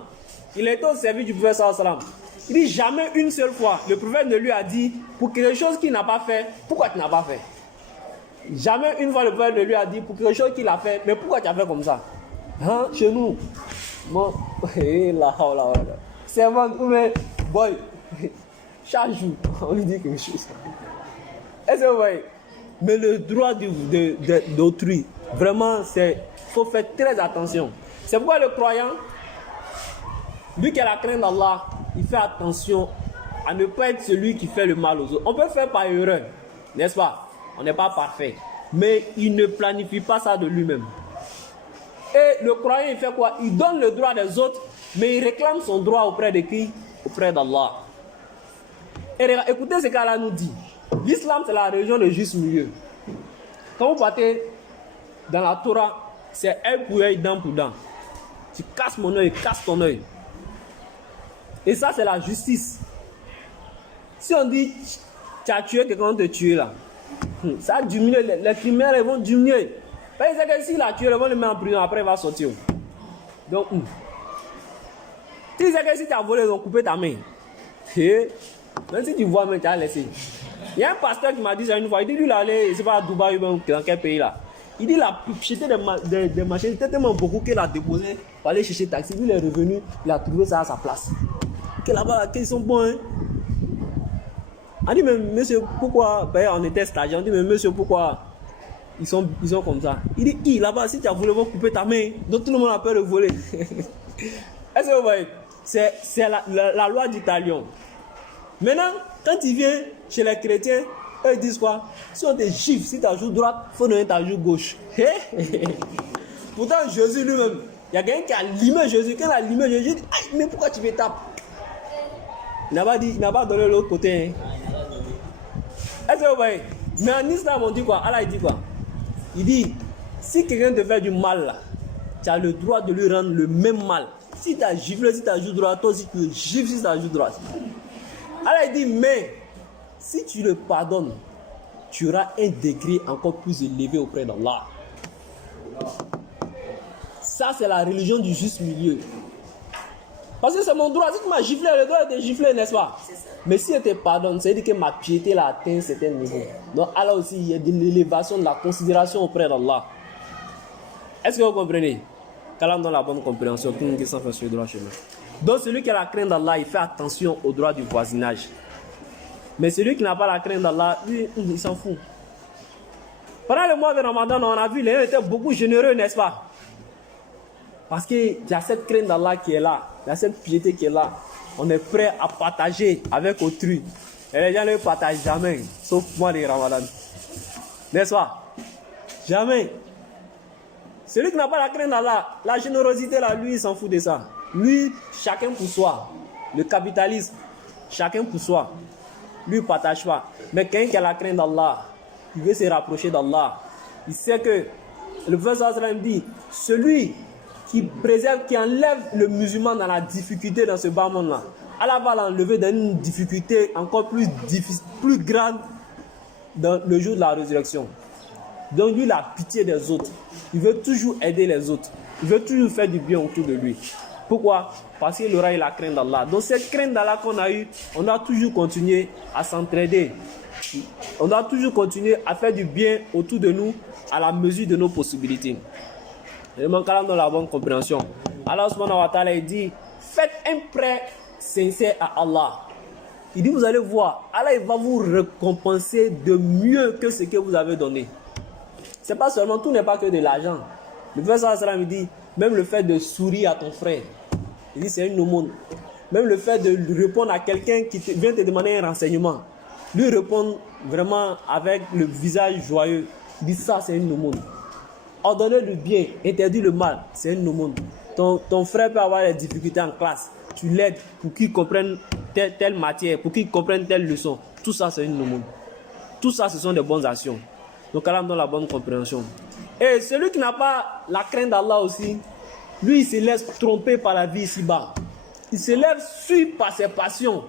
il était au service du prophète sallallahu alayhi wa sallam. Il dit jamais une seule fois, le prophète ne lui a dit, pour quelque chose qu'il n'a pas fait, pourquoi tu n'as pas fait? Jamais une fois le prophète ne lui a dit, pour quelque chose qu'il a fait, mais pourquoi tu as fait comme ça? Hein, chez nous, bon, c'est bon, mais boy, chaque jour, on lui dit quelque chose. Est-ce que vous voyez? Mais le droit d'autrui, vraiment, il faut faire très attention. C'est pourquoi le croyant, lui qui a la crainte d'Allah, il fait attention à ne pas être celui qui fait le mal aux autres. On peut faire par erreur, n'est-ce pas? On n'est pas parfait. Mais il ne planifie pas ça de lui-même. Et le croyant, il fait quoi? Il donne le droit des autres, mais il réclame son droit auprès de qui? Auprès d'Allah. Et écoutez ce qu'Allah nous dit. L'islam, c'est la religion de juste milieu. Quand vous partez dans la Torah, c'est œil pour œil, dent pour dent. Tu casses mon œil, casse ton œil. Et ça, c'est la justice. Si on dit, tu as tué quelqu'un, on te tuer là. Ça diminue, les criminels ils vont diminuer. Parce que s'il a tué, ils vont le mettre en prison, après il va sortir. Donc, si tu as volé, ils vont couper ta main. Et, même si tu vois, tu as laissé. Il y a un pasteur qui m'a dit ça une fois, il dit lui, il allait, je ne sais pas à Dubaï ou dans quel pays là. Il dit, il a jeté des machines, c'était tellement beaucoup qu'il a déposé pour aller chercher taxi. Lui, il est revenu, il a trouvé ça à sa place. Que là-bas, ils sont bons, hein. On dit, mais monsieur, pourquoi, ben, on était stagiaire, on dit, mais monsieur, pourquoi ils sont comme ça? Il dit, là-bas, si tu as voulu, ils vont couper ta main, donc tout le monde a peur de voler. Est-ce que vous voyez? C'est la loi du talion. Maintenant, quand tu viens chez les chrétiens, eux ils disent quoi? Si on te gifle, si tu as joue droite, il faut donner ta joue gauche. Pourtant, Jésus lui-même, il y a quelqu'un qui a limé Jésus. Quand il a limé Jésus, il dit, mais pourquoi tu me tapes? Il n'a pas donné l'autre côté. Hein. Est-ce que vous voyez? Mais en islam, on dit quoi? Allah il dit quoi? Il dit, si quelqu'un te fait du mal, là, tu as le droit de lui rendre le même mal. Si tu as giflé, si tu as joué droite, toi aussi tu gifles si tu as joué droite. Allah il dit, mais si tu le pardonnes, tu auras un degré encore plus élevé auprès d'Allah. Ça, c'est la religion du juste milieu. Parce que c'est mon droit. Si tu m'as giflé, le droit de gifler, n'est-ce pas? Mais si je te pardonne, ça veut dire que ma piété a atteint un certain niveau. Donc, Allah aussi, il y a de l'élévation, de la considération auprès d'Allah. Est-ce que vous comprenez? Qu'Allah donne la bonne compréhension. Tout le monde qui s'en fait sur le droit chemin. Donc, celui qui a la crainte d'Allah, il fait attention aux droits du voisinage. Mais celui qui n'a pas la crainte d'Allah, lui, il s'en fout. Pendant le mois de Ramadan, on a vu les gens étaient beaucoup généreux, n'est-ce pas? Parce qu'il y a cette crainte d'Allah qui est là. Il y a cette piété qui est là. On est prêt à partager avec autrui. Et les gens ne partagent jamais. Sauf moi, les Ramadan. N'est-ce pas? Jamais. Celui qui n'a pas la crainte d'Allah, la générosité là, lui, il s'en fout de ça. Lui, chacun pour soi. Le capitalisme, chacun pour soi. Lui, il ne partage pas. Mais quelqu'un qui a la crainte d'Allah, il veut se rapprocher d'Allah. Il sait que le prophète sallam dit, celui qui préserve, qui enlève le musulman dans la difficulté dans ce bas monde-là, Allah va l'enlever dans une difficulté encore plus grande dans le jour de la résurrection. Donc lui, il a pitié des autres. Il veut toujours aider les autres. Il veut toujours faire du bien autour de lui. Pourquoi? Parce qu'il aura eu la crainte d'Allah. Donc cette crainte d'Allah qu'on a eue, on doit toujours continuer à s'entraider. On doit toujours continuer à faire du bien autour de nous à la mesure de nos possibilités. Et mon calme dans la bonne compréhension. Allah subhanahu wa ta'ala il dit, faites un prêt sincère à Allah. Il dit, vous allez voir, Allah il va vous récompenser de mieux que ce que vous avez donné. C'est pas seulement, tout n'est pas que de l'argent. Le prophète sallallahu alayhi wa sallam, il dit, même le fait de sourire à ton frère, il dit, c'est une aumône. Même le fait de répondre à quelqu'un qui vient te demander un renseignement, lui répondre vraiment avec le visage joyeux, il dit, ça c'est une aumône. Ordonner le bien, interdire le mal, c'est une aumône. Ton frère peut avoir des difficultés en classe, tu l'aides pour qu'il comprenne telle matière, pour qu'il comprenne telle leçon. Tout ça, c'est une aumône. Tout ça, ce sont des bonnes actions. Donc, Allah donne la bonne compréhension. Et celui qui n'a pas la crainte d'Allah aussi, lui, il se laisse tromper par la vie ici-bas. Il se laisse suivre par ses passions.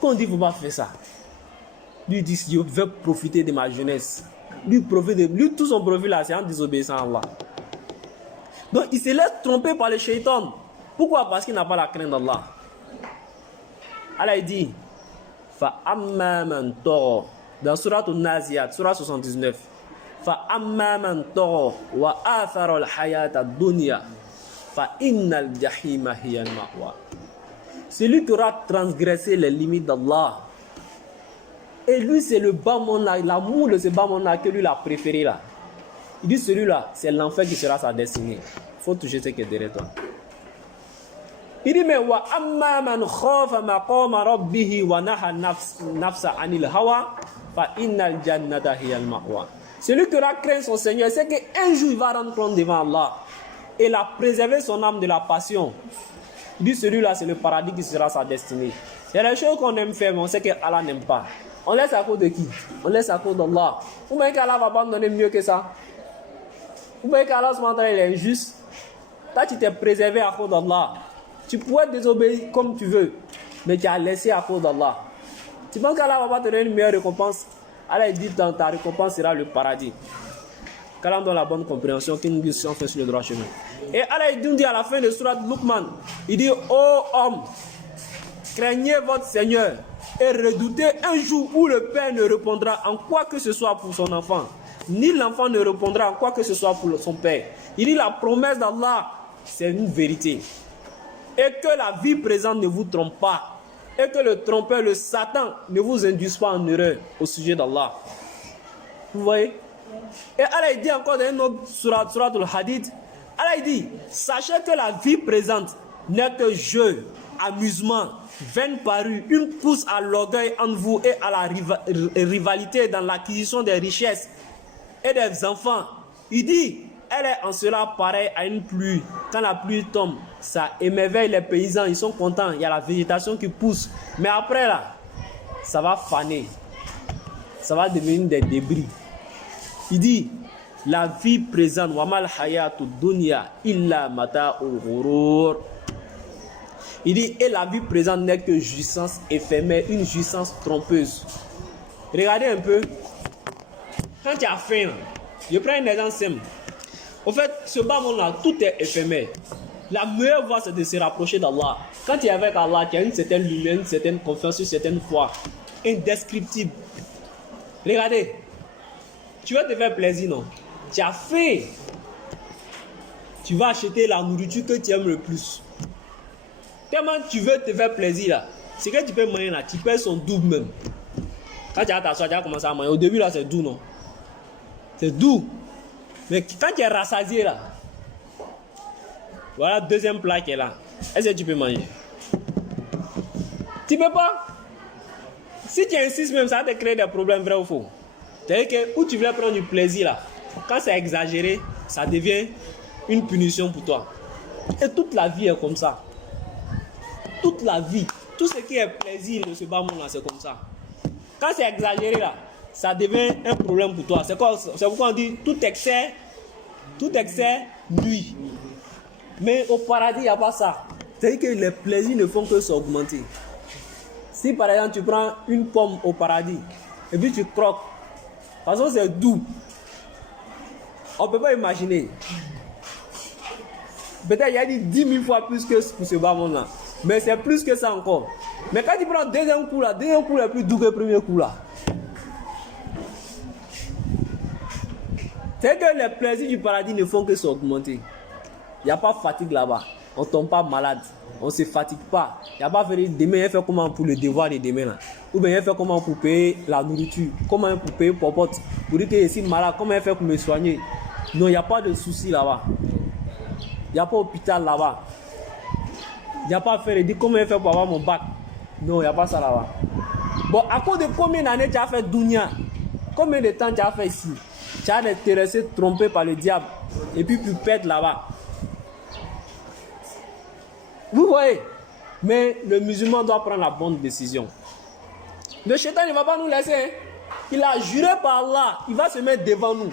Quand on dit, il ne faut pas faire ça. Lui, il dit, je veux profiter de ma jeunesse. Lui, tout son profit là, c'est en désobéissant à Allah. Donc, il se laisse tromper par le shaitan. Pourquoi? Parce qu'il n'a pas la crainte d'Allah. Allah, il dit, فَأَمَّا مَنْ طَغَى dans Surat Al-Naziyat, Surat 79. فَأَمَّا مَنْ طَغَى وَآثَرَ الْحَيَاةَ الدُّنْيَا فَإِنَّ الْجَحِيمَ هِيَ الْمَأْوَى. Celui qui aura transgressé les limites d'Allah. Et lui, c'est le bas monde là, l'amour de ce bas monde là que lui l'a préféré là. Il dit celui-là, c'est l'enfer qui sera sa destinée. faut toucher ce qui est derrière toi. Il dit, mais wa amma man khafa maqama rabbihi wa naha nafsa anil hawa fa innal jannata hiya al ma'wa. Celui qui aura craint son Seigneur, c'est qu'un jour il va rendre compte devant Allah et il a préservé son âme de la passion. Il dit, celui-là, c'est le paradis qui sera sa destinée. C'est les choses qu'on aime faire, mais on sait que Allah n'aime pas. On laisse à cause de qui? On laisse à cause d'Allah. Vous voyez qu'Allah va pas nous donner mieux que ça? Vous voyez qu'Allah il est injuste? Toi, tu t'es préservé à cause d'Allah. Tu pourrais désobéir comme tu veux, mais tu as laissé à cause d'Allah. Tu penses qu'Allah va pas te donner une meilleure récompense? Allah dit que ta récompense sera le paradis. Qu'Allah nous donne la bonne compréhension, qu'il nous dise si on fait sur le droit chemin. Et Allah dit à la fin de Surat Luqman, il dit, ô homme, craignez votre Seigneur et redoutez un jour où le père ne répondra en quoi que ce soit pour son enfant, ni l'enfant ne répondra en quoi que ce soit pour son père. Il dit, la promesse d'Allah, c'est une vérité. Et que la vie présente ne vous trompe pas. Et que le trompeur, le Satan, ne vous induise pas en erreur au sujet d'Allah. Vous voyez? Et Allah dit encore dans une autre surat al-Hadid, Allah dit, sachez que la vie présente n'est que jeu, amusement, vaine parure, une pousse à l'orgueil entre vous et à la rivalité dans l'acquisition des richesses et des enfants. Il dit, elle est en cela pareille à une pluie. Quand la pluie tombe, ça émerveille les paysans, ils sont contents, il y a la végétation qui pousse. Mais après là, ça va faner. Ça va devenir des débris. Il dit, la vie présente, wamal hayatu dunya illa mata'ul ghurur. Il dit, et la vie présente n'est que jouissance éphémère, une jouissance trompeuse. Regardez un peu. Quand tu as faim, je prends un exemple simple. Au fait, ce bas monde-là, tout est éphémère. La meilleure voie, c'est de se rapprocher d'Allah. Quand tu es avec Allah, tu as une certaine lumière, une certaine confiance, une certaine foi. Indescriptible. Regardez. Tu vas te faire plaisir, non? Tu as faim. Tu vas acheter la nourriture que tu aimes le plus. Tellement tu veux te faire plaisir là. Ce que tu peux manger là, tu payes son double même. Quand tu as t'asseoir, tu as commencé à manger. Au début là, c'est doux, non? C'est doux. Mais quand tu es rassasié là, voilà deuxième plat qui est là. Est-ce que tu peux manger? Tu peux pas. Si tu insistes même, ça va te créer des problèmes, vrai ou faux. C'est-à-dire que où tu voulais prendre du plaisir là, quand c'est exagéré, ça devient une punition pour toi. Et toute la vie est comme ça. Toute la vie, tout ce qui est plaisir de ce bas monde là, c'est comme ça. Quand c'est exagéré là, ça devient un problème pour toi. C'est pourquoi on dit tout excès nuit. Mais au paradis, il n'y a pas ça. C'est-à-dire que les plaisirs ne font que s'augmenter. Si par exemple tu prends une pomme au paradis et puis tu croques, de toute façon c'est doux. On ne peut pas imaginer. Peut-être il y a dit 10 000 fois plus que pour ce bas monde là. Mais c'est plus que ça encore. Mais quand tu prends le deuxième coup est plus doux que le premier coup là. C'est que les plaisirs du paradis ne font que s'augmenter. Il n'y a pas de fatigue là-bas. On ne tombe pas malade. On ne se fatigue pas. Il n'y a pas de demain, il fait comment pour le devoir de demain là. Ou bien il fait comment pour payer la nourriture. Comment pour payer popote. Pour dire que je suis malade, comment il fait pour me soigner. Non, il n'y a pas de souci là-bas. Il n'y a pas d'hôpital là-bas. Il n'y a pas à faire, il dit comment il fait pour avoir mon bac. Non, il n'y a pas ça là-bas. Bon, à cause de combien d'années tu as fait Dunia? Combien de temps tu as fait ici? Tu as été laissé tromper par le diable. Et puis tu perds là-bas. Vous voyez? Mais le musulman doit prendre la bonne décision. Le shaitan ne va pas nous laisser. Hein? Il a juré par Allah. Il va se mettre devant nous.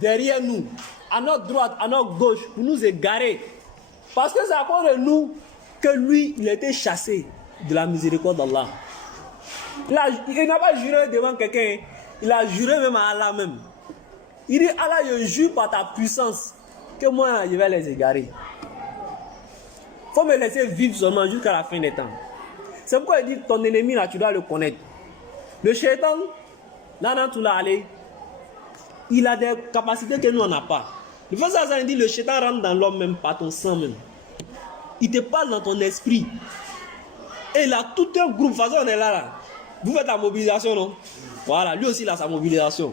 Derrière nous. À notre droite, à notre gauche. Pour nous égarer. Parce que c'est à cause de nous que lui, il a été chassé de la miséricorde d'Allah. Il n'a pas juré devant quelqu'un. Il a juré même à Allah même. Il dit, Allah, je jure par ta puissance que moi, je vais les égarer. Il faut me laisser vivre seulement jusqu'à la fin des temps. C'est pourquoi il dit, ton ennemi, là, tu dois le connaître. Le shaitan, là, dans tout allé, il a des capacités que nous, on n'a pas. Il faut ça, il dit, le shaitan rentre dans l'homme même, par ton sang même. Il te parle dans ton esprit. Et il a tout un groupe. De toute façon, on est là. Vous faites la mobilisation, non? Voilà, lui aussi, il a sa mobilisation.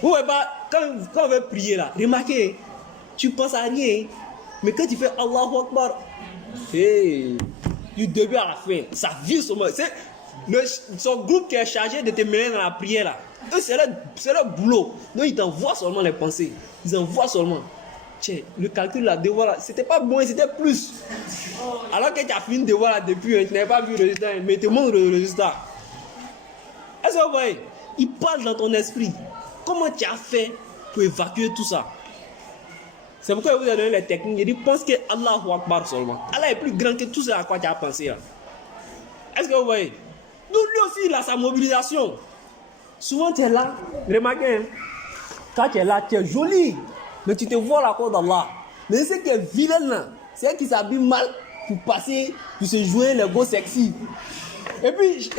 Vous voyez pas, quand on veut prier là, remarquez, tu penses à rien. Mais quand tu fais Allahu Akbar, hey, du début à la fin, ça vire sur moi. C'est son groupe qui est chargé de te mener dans la prière là. Eux, c'est leur boulot. Donc, ils t'envoient seulement les pensées. Ils envoient seulement. Tiens, le calcul là, devoir là, c'était pas moins, c'était plus. Alors que tu as fini de devoir là depuis, tu n'avais pas vu le résultat, mais tu te montres le résultat. Est-ce que vous voyez? Il parle dans ton esprit. Comment tu as fait pour évacuer tout ça? C'est pourquoi il vous a donné les techniques. Il dit, pense que Allahu Akbar seulement. Allah est plus grand que tout ce à quoi tu as pensé là. Est-ce que vous voyez? Donc lui aussi, il a sa mobilisation. Souvent, tu es là, remarquez, hein, quand tu es là, tu es joli, mais tu te vois la cour d'Allah. Mais ce qui est vilain là, c'est elle qui s'habille mal pour passer, pour se jouer les beaux sexy. Et puis,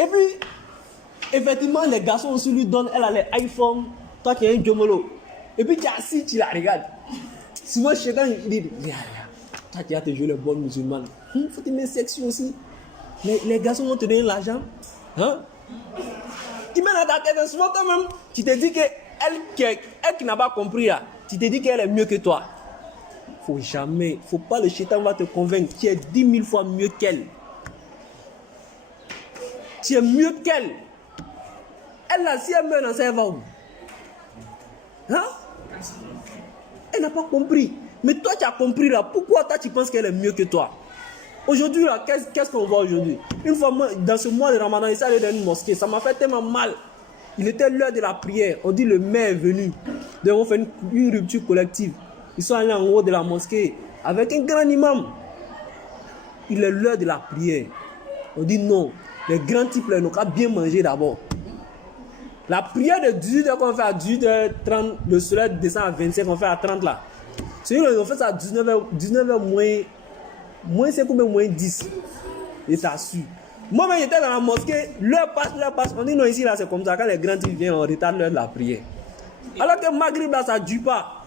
effectivement, les garçons aussi lui donnent, elle a les iPhones, toi tu es un jomolo. Et puis tu es assis, tu la regardes. Souvent, chacun il dit, toi tu as te jouer les bonnes musulmanes. Il faut te mettre sexy aussi. Les garçons vont te donner l'argent. Hein? Tu mets dans ta tête, souvent toi-même, tu te dis qu'elle qui n'a pas compris là, tu te dis qu'elle est mieux que toi. Faut jamais, faut pas, le shaitan va te convaincre. Tu es 10 000 fois mieux qu'elle. Tu es mieux qu'elle. Elle là, si elle meurt dans ça, elle va où? Hein? Elle n'a pas compris. Mais toi, tu as compris là. Pourquoi toi, tu penses qu'elle est mieux que toi? Aujourd'hui, là, qu'est-ce qu'on voit aujourd'hui? Une fois, dans ce mois de Ramadan, il s'est allé dans une mosquée. Ça m'a fait tellement mal. Il était l'heure de la prière. On dit le maire est venu. Donc, on fait une rupture collective. Ils sont allés en haut de la mosquée avec un grand imam. Il est l'heure de la prière. On dit non. Les grands types là n'ont qu'à bien manger d'abord. La prière de 18h qu'on fait à 18h30, le soleil descend à 25, on fait à 30 là. C'est-à-dire qu'on fait ça à 19h moins 5 ou même moins 10. Et ça su. Moi-même, j'étais dans la mosquée, l'heure passe. On dit non, ici, là, c'est comme ça. Quand les grands types viennent, on retarde l'heure de la prière. Alors que Maghrib, là, ça ne dure pas.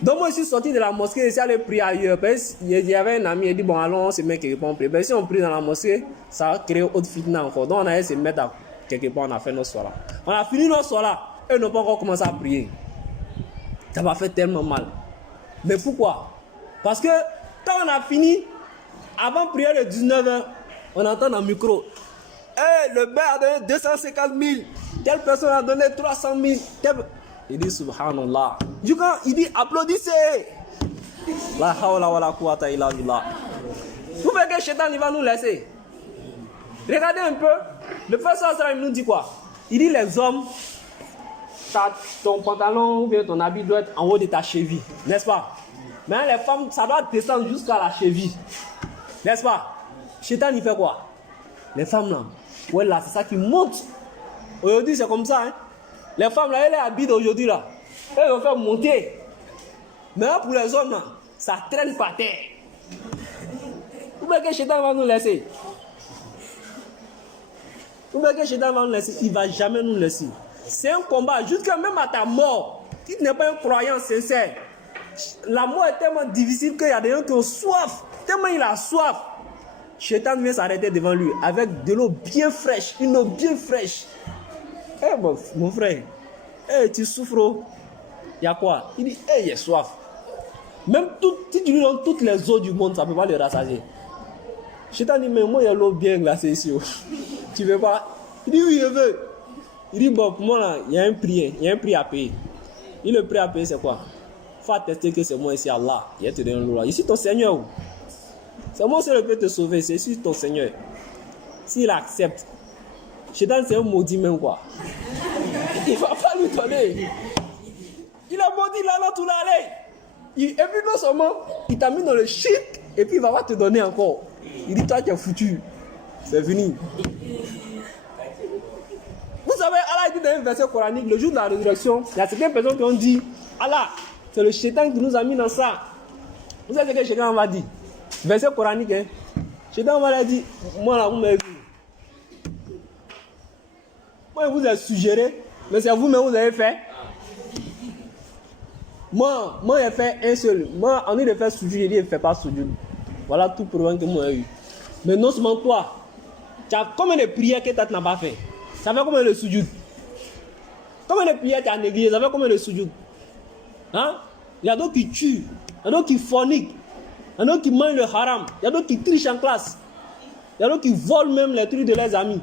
Donc, moi, je suis sorti de la mosquée, je suis allé prier ailleurs. Il y avait un ami, il dit, bon, allons, c'est mec qui répond prier. Ben, si on prie dans la mosquée, ça va créer autre fitna encore. Donc, on a essayé de se mettre à quelque part, on a fait notre soir là. On a fini notre soir là, et ils n'ont pas encore commencé à prier. Ça m'a fait tellement mal. Mais pourquoi? Parce que quand on a fini, avant de prier le 19h, on entend dans le micro, hey, le bain a donné 250 000, telle personne a donné 300 000. Il dit subhanallah. Du coup, il dit applaudissez. La hawla wa la quwwata illa billah. Vous voyez que le shaitan il va nous laisser. Regardez un peu. Le professeur il nous dit quoi? Il dit les hommes, ton pantalon ou bien ton habit doit être en haut de ta cheville, n'est-ce pas? Mais les femmes, ça doit descendre jusqu'à la cheville, n'est-ce pas? Shaitan il fait quoi? Les femmes là, ouais là, c'est ça qui monte. Aujourd'hui c'est comme ça, hein? Les femmes là, elles habitent aujourd'hui là, elles vont faire monter. Mais là, pour les hommes là, ça traîne par terre. Vous voyez que Shaitan va nous laisser? Vous voyez que Shaitan va nous laisser? Il ne va jamais nous laisser. C'est un combat, jusqu'à même à ta mort. Si tu n'es pas un croyant sincère, la mort est tellement difficile qu'il y a des gens qui ont soif. Tellement il a soif. Shaitan vient s'arrêter devant lui avec de l'eau bien fraîche, une eau bien fraîche. Eh mon frère, tu souffres. Il y a quoi? Il dit, il a soif. Même si tu lui donnes toutes les eaux du monde, ça ne peut pas le rassasier. Shaitan dit, mais moi, il y a l'eau bien glacée ici. Tu veux pas? Il dit, oui, je veux. Il dit, bon, pour moi, là, il y a un prix à payer. Et le prix à payer, c'est quoi? Il faut attester que c'est moi ici, Allah. Il te donne l'eau. Ici, ton Seigneur. C'est moi seul qui peut te sauver. C'est ici ton Seigneur. S'il accepte, Shaitan, c'est un maudit même, quoi. Il ne va pas lui donner. Il a maudit là, tout l'aller. Et puis, non seulement, il t'a mis dans le shirk, et puis il va pas te donner encore. Il dit, toi, tu es foutu. C'est fini. Vous savez, Allah dit dans un verset coranique, le jour de la résurrection, il y a certaines personnes qui ont dit, Allah, c'est le Shaitan qui nous a mis dans ça. Vous savez ce que le Shaitan va dire? Verset coranique, hein. Shaitan va dire, moi là, vous m'avez vu. Moi, je vous ai suggéré, mais c'est vous-même vous avez fait. Moi, j'ai fait un seul. Moi, en lieu de faire soujud, j'ai dit, je ne fais pas soujud. Voilà tout problème que moi j'ai eu. Mais non seulement toi, tu as combien de prières que tu n'as pas fait? Ça fait combien de soujud? Combien de prières tu as négligé? Ça fait combien de soujud? Hein? Il y a d'autres qui tuent. Il y a d'autres qui forniquent. Il y a d'autres qui mangent le haram. Il y a d'autres qui trichent en classe. Il y a d'autres qui volent même les trucs de leurs amis.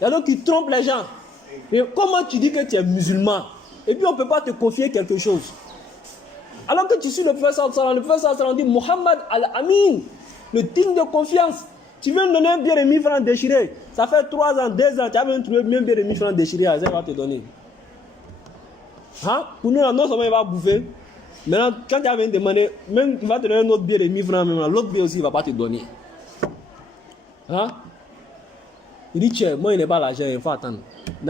Il y a d'autres qui trompent les gens. Et comment tu dis que tu es musulman et puis on ne peut pas te confier quelque chose? Alors que tu suis le prophète sallallahu dit Muhammad al-Amin, le digne de confiance. Tu veux me donner un billet de 1000 francs déchiré. Ça fait 3 ans, 2 ans, tu as même trouvé un billet de 1000 francs déchiré, ça va te donner. Hein? Pour nous, non seulement il va bouffer, maintenant, quand tu as demandé, même il va te donner un autre billet de 1000 francs, même l'autre billet aussi, il ne va pas te donner. Hein? Il dit, tiens, moi, il n'est pas l'argent, il faut attendre.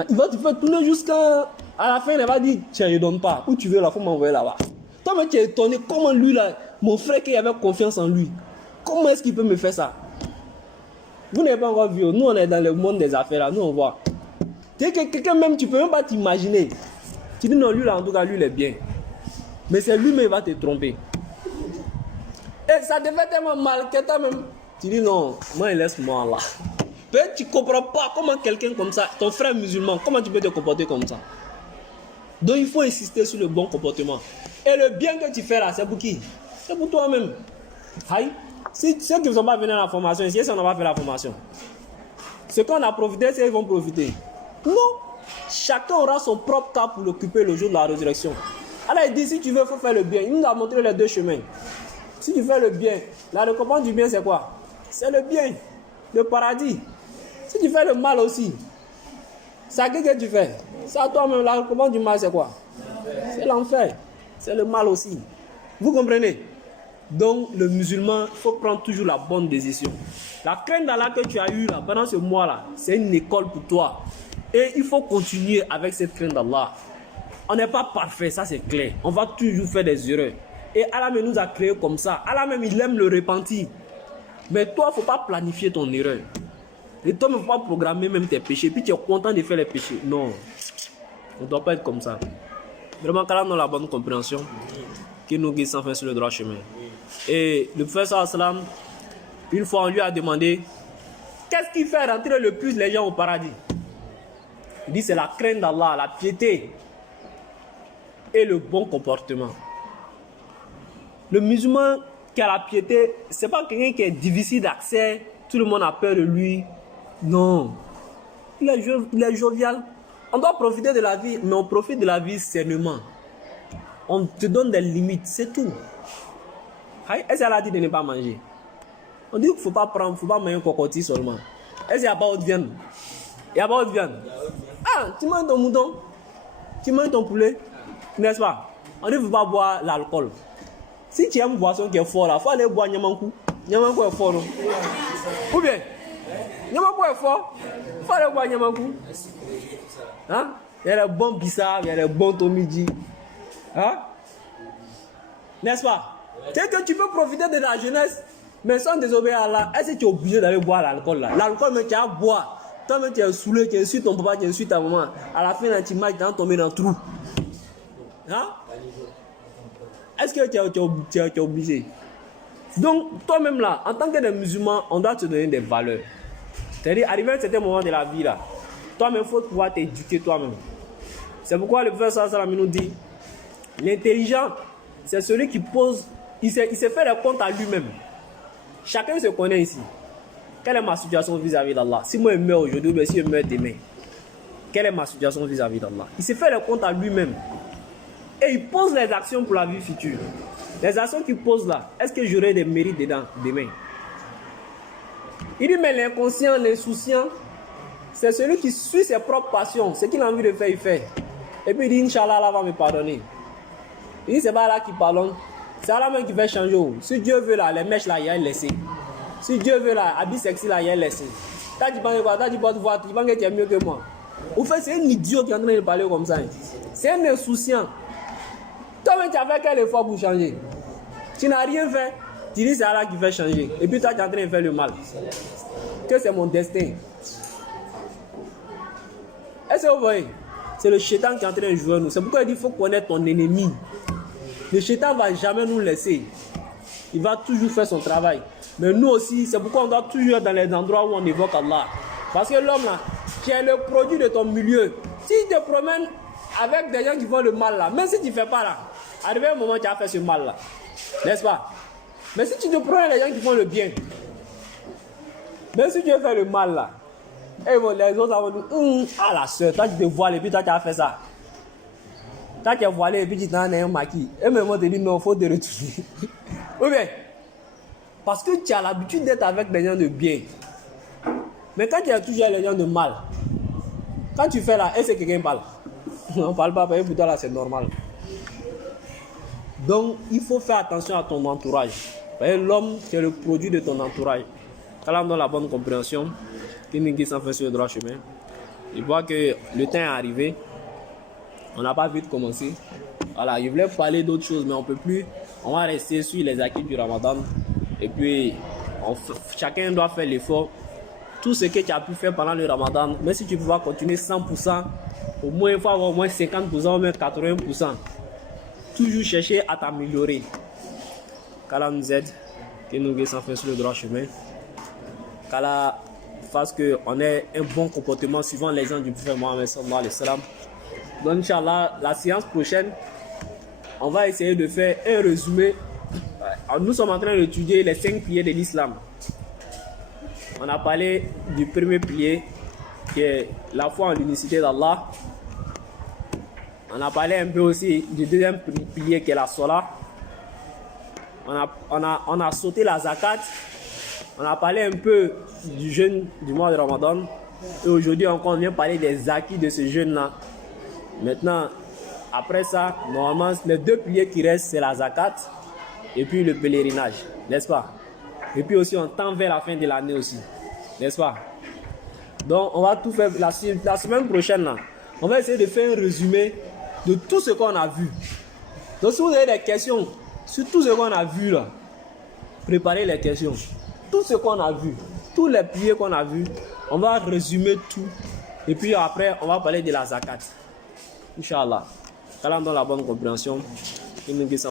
Il va te faire tourner jusqu'à la fin, il va dire, tiens, il ne donne pas. Où tu veux, il faut m'envoyer là-bas. Toi, mais tu es étonné, comment lui, là, mon frère qui avait confiance en lui, comment est-ce qu'il peut me faire ça? Vous n'avez pas encore vu, nous, on est dans le monde des affaires, là, nous, on voit. Tu sais que quelqu'un même, tu ne peux même pas t'imaginer. Tu dis, non, lui, là, en tout cas, lui, il est bien. Mais c'est lui-même qui va te tromper. Et ça te fait tellement mal que toi-même, tu dis, non, moi, laisse-moi là. Peut-être tu ne comprends pas comment quelqu'un comme ça, ton frère musulman, comment tu peux te comporter comme ça. Donc il faut insister sur le bon comportement. Et le bien que tu fais là, c'est pour qui? C'est pour toi-même. Aïe. Si ceux qui ne sont pas venus à la formation, ici, on n'a pas fait la formation. Ceux qu'on a profité, c'est qu'ils vont profiter. Non. Chacun aura son propre cas pour l'occuper le jour de la résurrection. Alors il dit, si tu veux, il faut faire le bien. Il nous a montré les deux chemins. Si tu fais le bien, la récompense du bien, c'est quoi? C'est le bien, le paradis. Si tu fais le mal aussi, c'est à qui que tu fais? C'est à toi-même. La récompense du mal, c'est quoi? C'est l'enfer. C'est le mal aussi. Vous comprenez? Donc, le musulman, il faut prendre toujours la bonne décision. La crainte d'Allah que tu as eue là, pendant ce mois-là, c'est une école pour toi. Et il faut continuer avec cette crainte d'Allah. On n'est pas parfait, ça c'est clair. On va toujours faire des erreurs. Et Allah nous a créés comme ça. Allah même, il aime le repentir. Mais toi, il ne faut pas planifier ton erreur. Et toi, il ne faut pas programmer même tes péchés. Puis tu es content de faire les péchés. Non. On ne doit pas être comme ça. Vraiment, qu'Allah nous a la bonne compréhension. Qu'il nous guide sans fin sur le droit chemin. Et le prophète sallam, une fois, on lui a demandé qu'est-ce qui fait rentrer le plus les gens au paradis? Il dit c'est la crainte d'Allah, la piété et le bon comportement. Le musulman qui a la piété, ce n'est pas quelqu'un qui est difficile d'accès, tout le monde a peur de lui. Non. Il est jovial. On doit profiter de la vie, mais on profite de la vie sainement. On te donne des limites, c'est tout. Est-ce qu'elle a dit de ne pas manger? On dit qu'il ne faut pas prendre, il ne faut pas manger un cocotier seulement. Est-ce qu'il n'y a pas autre viande? Il n'y a pas autre viande. Ah, tu manges ton mouton, tu manges ton poulet, n'est-ce pas? On dit qu'il ne faut pas boire l'alcool. Si tu aimes une boisson qui est forte, il faut aller boire Nyamankou. Nyamankou est fort, non? Ou bien, Nyamankou est fort, il faut aller boire Nyamankou. Hein? Il y a les bons bissards, il y a les bons tomidji. Hein? N'est-ce pas? C'est que tu peux profiter de la jeunesse, mais sans désobéir à Allah. Est-ce que tu es obligé d'aller boire l'alcool là? L'alcool, mais tu as à boire. Toi-même, tu es saoulé, tu insultes ton papa, tu insultes ta maman. À la fin, tu marches, tu es tombé dans le trou. Hein? Est-ce que tu es obligé? Donc, toi-même là, en tant que musulman, on doit te donner des valeurs. C'est-à-dire, arrivé à un certain moment de la vie là, toi-même, il faut pouvoir t'éduquer toi-même. C'est pourquoi le prophète sallallahu alayhi wa sallam nous dit, l'intelligent, c'est celui qui pose, il s'est fait les comptes à lui-même. Chacun se connaît ici. Quelle est ma situation vis-à-vis d'Allah? Si moi je meurs aujourd'hui, ou si je meurs demain, quelle est ma situation vis-à-vis d'Allah? Il s'est fait les comptes à lui-même. Et il pose les actions pour la vie future. Les actions qu'il pose là, est-ce que j'aurai des mérites dedans demain? Il dit, mais l'inconscient, l'insouciant, c'est celui qui suit ses propres passions. Ce qu'il a envie de faire, il fait. Et puis il dit, Inch'Allah, Allah va me pardonner. Il dit, c'est pas Allah qui pardonne. C'est Allah même qui fait changer. Si Dieu veut là, les mèches là, il y a laissé. Si Dieu veut là, habit sexy là, il y a laissé. T'as dit quoi? T'as dit pas de voir, tu penses que tu es mieux que moi. Au fait, c'est un idiot qui est en train de parler comme ça. C'est un insouciant. Toi-même, tu as fait quel effort pour changer? Tu n'as rien fait. Tu dis c'est Allah qui fait changer. Et puis toi, tu es en train de faire le mal. Que c'est mon destin. Est-ce que vous voyez? C'est le shaitan qui est en train de jouer nous. C'est pourquoi il dit qu'il faut connaître ton ennemi. Le shaitan ne va jamais nous laisser. Il va toujours faire son travail. Mais nous aussi, c'est pourquoi on doit toujours être dans les endroits où on évoque Allah. Parce que l'homme là, tu es le produit de ton milieu. Si tu te promènes avec des gens qui font le mal là, même si tu ne fais pas là, arrivé un moment, tu as fait ce mal-là. N'est-ce pas? Mais si tu te prends les gens qui font le bien, même si tu as fait le mal là, et bon, les autres vont dire, ah la soeur, toi tu te voiles et puis toi tu as fait ça. Toi tu es voilé et puis tu t'en as un maquis. Et même moi te dit non, il faut te retourner. Oui, bien. Parce que tu as l'habitude d'être avec des gens de bien. Mais quand tu as toujours les gens de mal, quand tu fais là, est-ce que quelqu'un parle? On ne parle pas, parce que pour toi là c'est normal. Donc il faut faire attention à ton entourage. Parce que l'homme c'est le produit de ton entourage. Quand on a la bonne compréhension, qui s'en fait sur le droit chemin, je vois que le temps est arrivé. On n'a pas vite commencé. Voilà, je voulais parler d'autres choses, mais on ne peut plus. On va rester sur les acquis du Ramadan. Et puis, chacun doit faire l'effort. Tout ce que tu as pu faire pendant le Ramadan, même si tu peux pas continuer 100%, au moins il faut avoir au moins 50% ou même 80%. Toujours chercher à t'améliorer. Qu'Allah nous aide, que nous s'en fait sur le droit chemin. Qu'Allah fasse qu'on ait un bon comportement suivant les gens du prophète Mohammed sallallahu alayhi wa sallam. Donc, Inch'Allah, la séance prochaine, on va essayer de faire un résumé. Nous sommes en train d'étudier les 5 piliers de l'islam. On a parlé du premier pilier, qui est la foi en l'unicité d'Allah. On a parlé un peu aussi du deuxième pilier, qui est la salat. On a sauté la zakat. On a parlé un peu du jeûne du mois de Ramadan. Et aujourd'hui encore, on vient parler des acquis de ce jeûne-là. Maintenant, après ça, normalement, les 2 piliers qui restent, c'est la zakat et puis le pèlerinage, n'est-ce pas? Et puis aussi, on tend vers la fin de l'année aussi, n'est-ce pas? Donc, on va tout faire. La semaine prochaine, là, on va essayer de faire un résumé de tout ce qu'on a vu. Donc, si vous avez des questions sur tout ce qu'on a vu, là, préparez les questions. Tout ce qu'on a vu, tous les piliers qu'on a vus, on va résumer tout. Et puis après, on va parler de la zakat. Inch'Allah. Qu'Allah donne la bonne compréhension.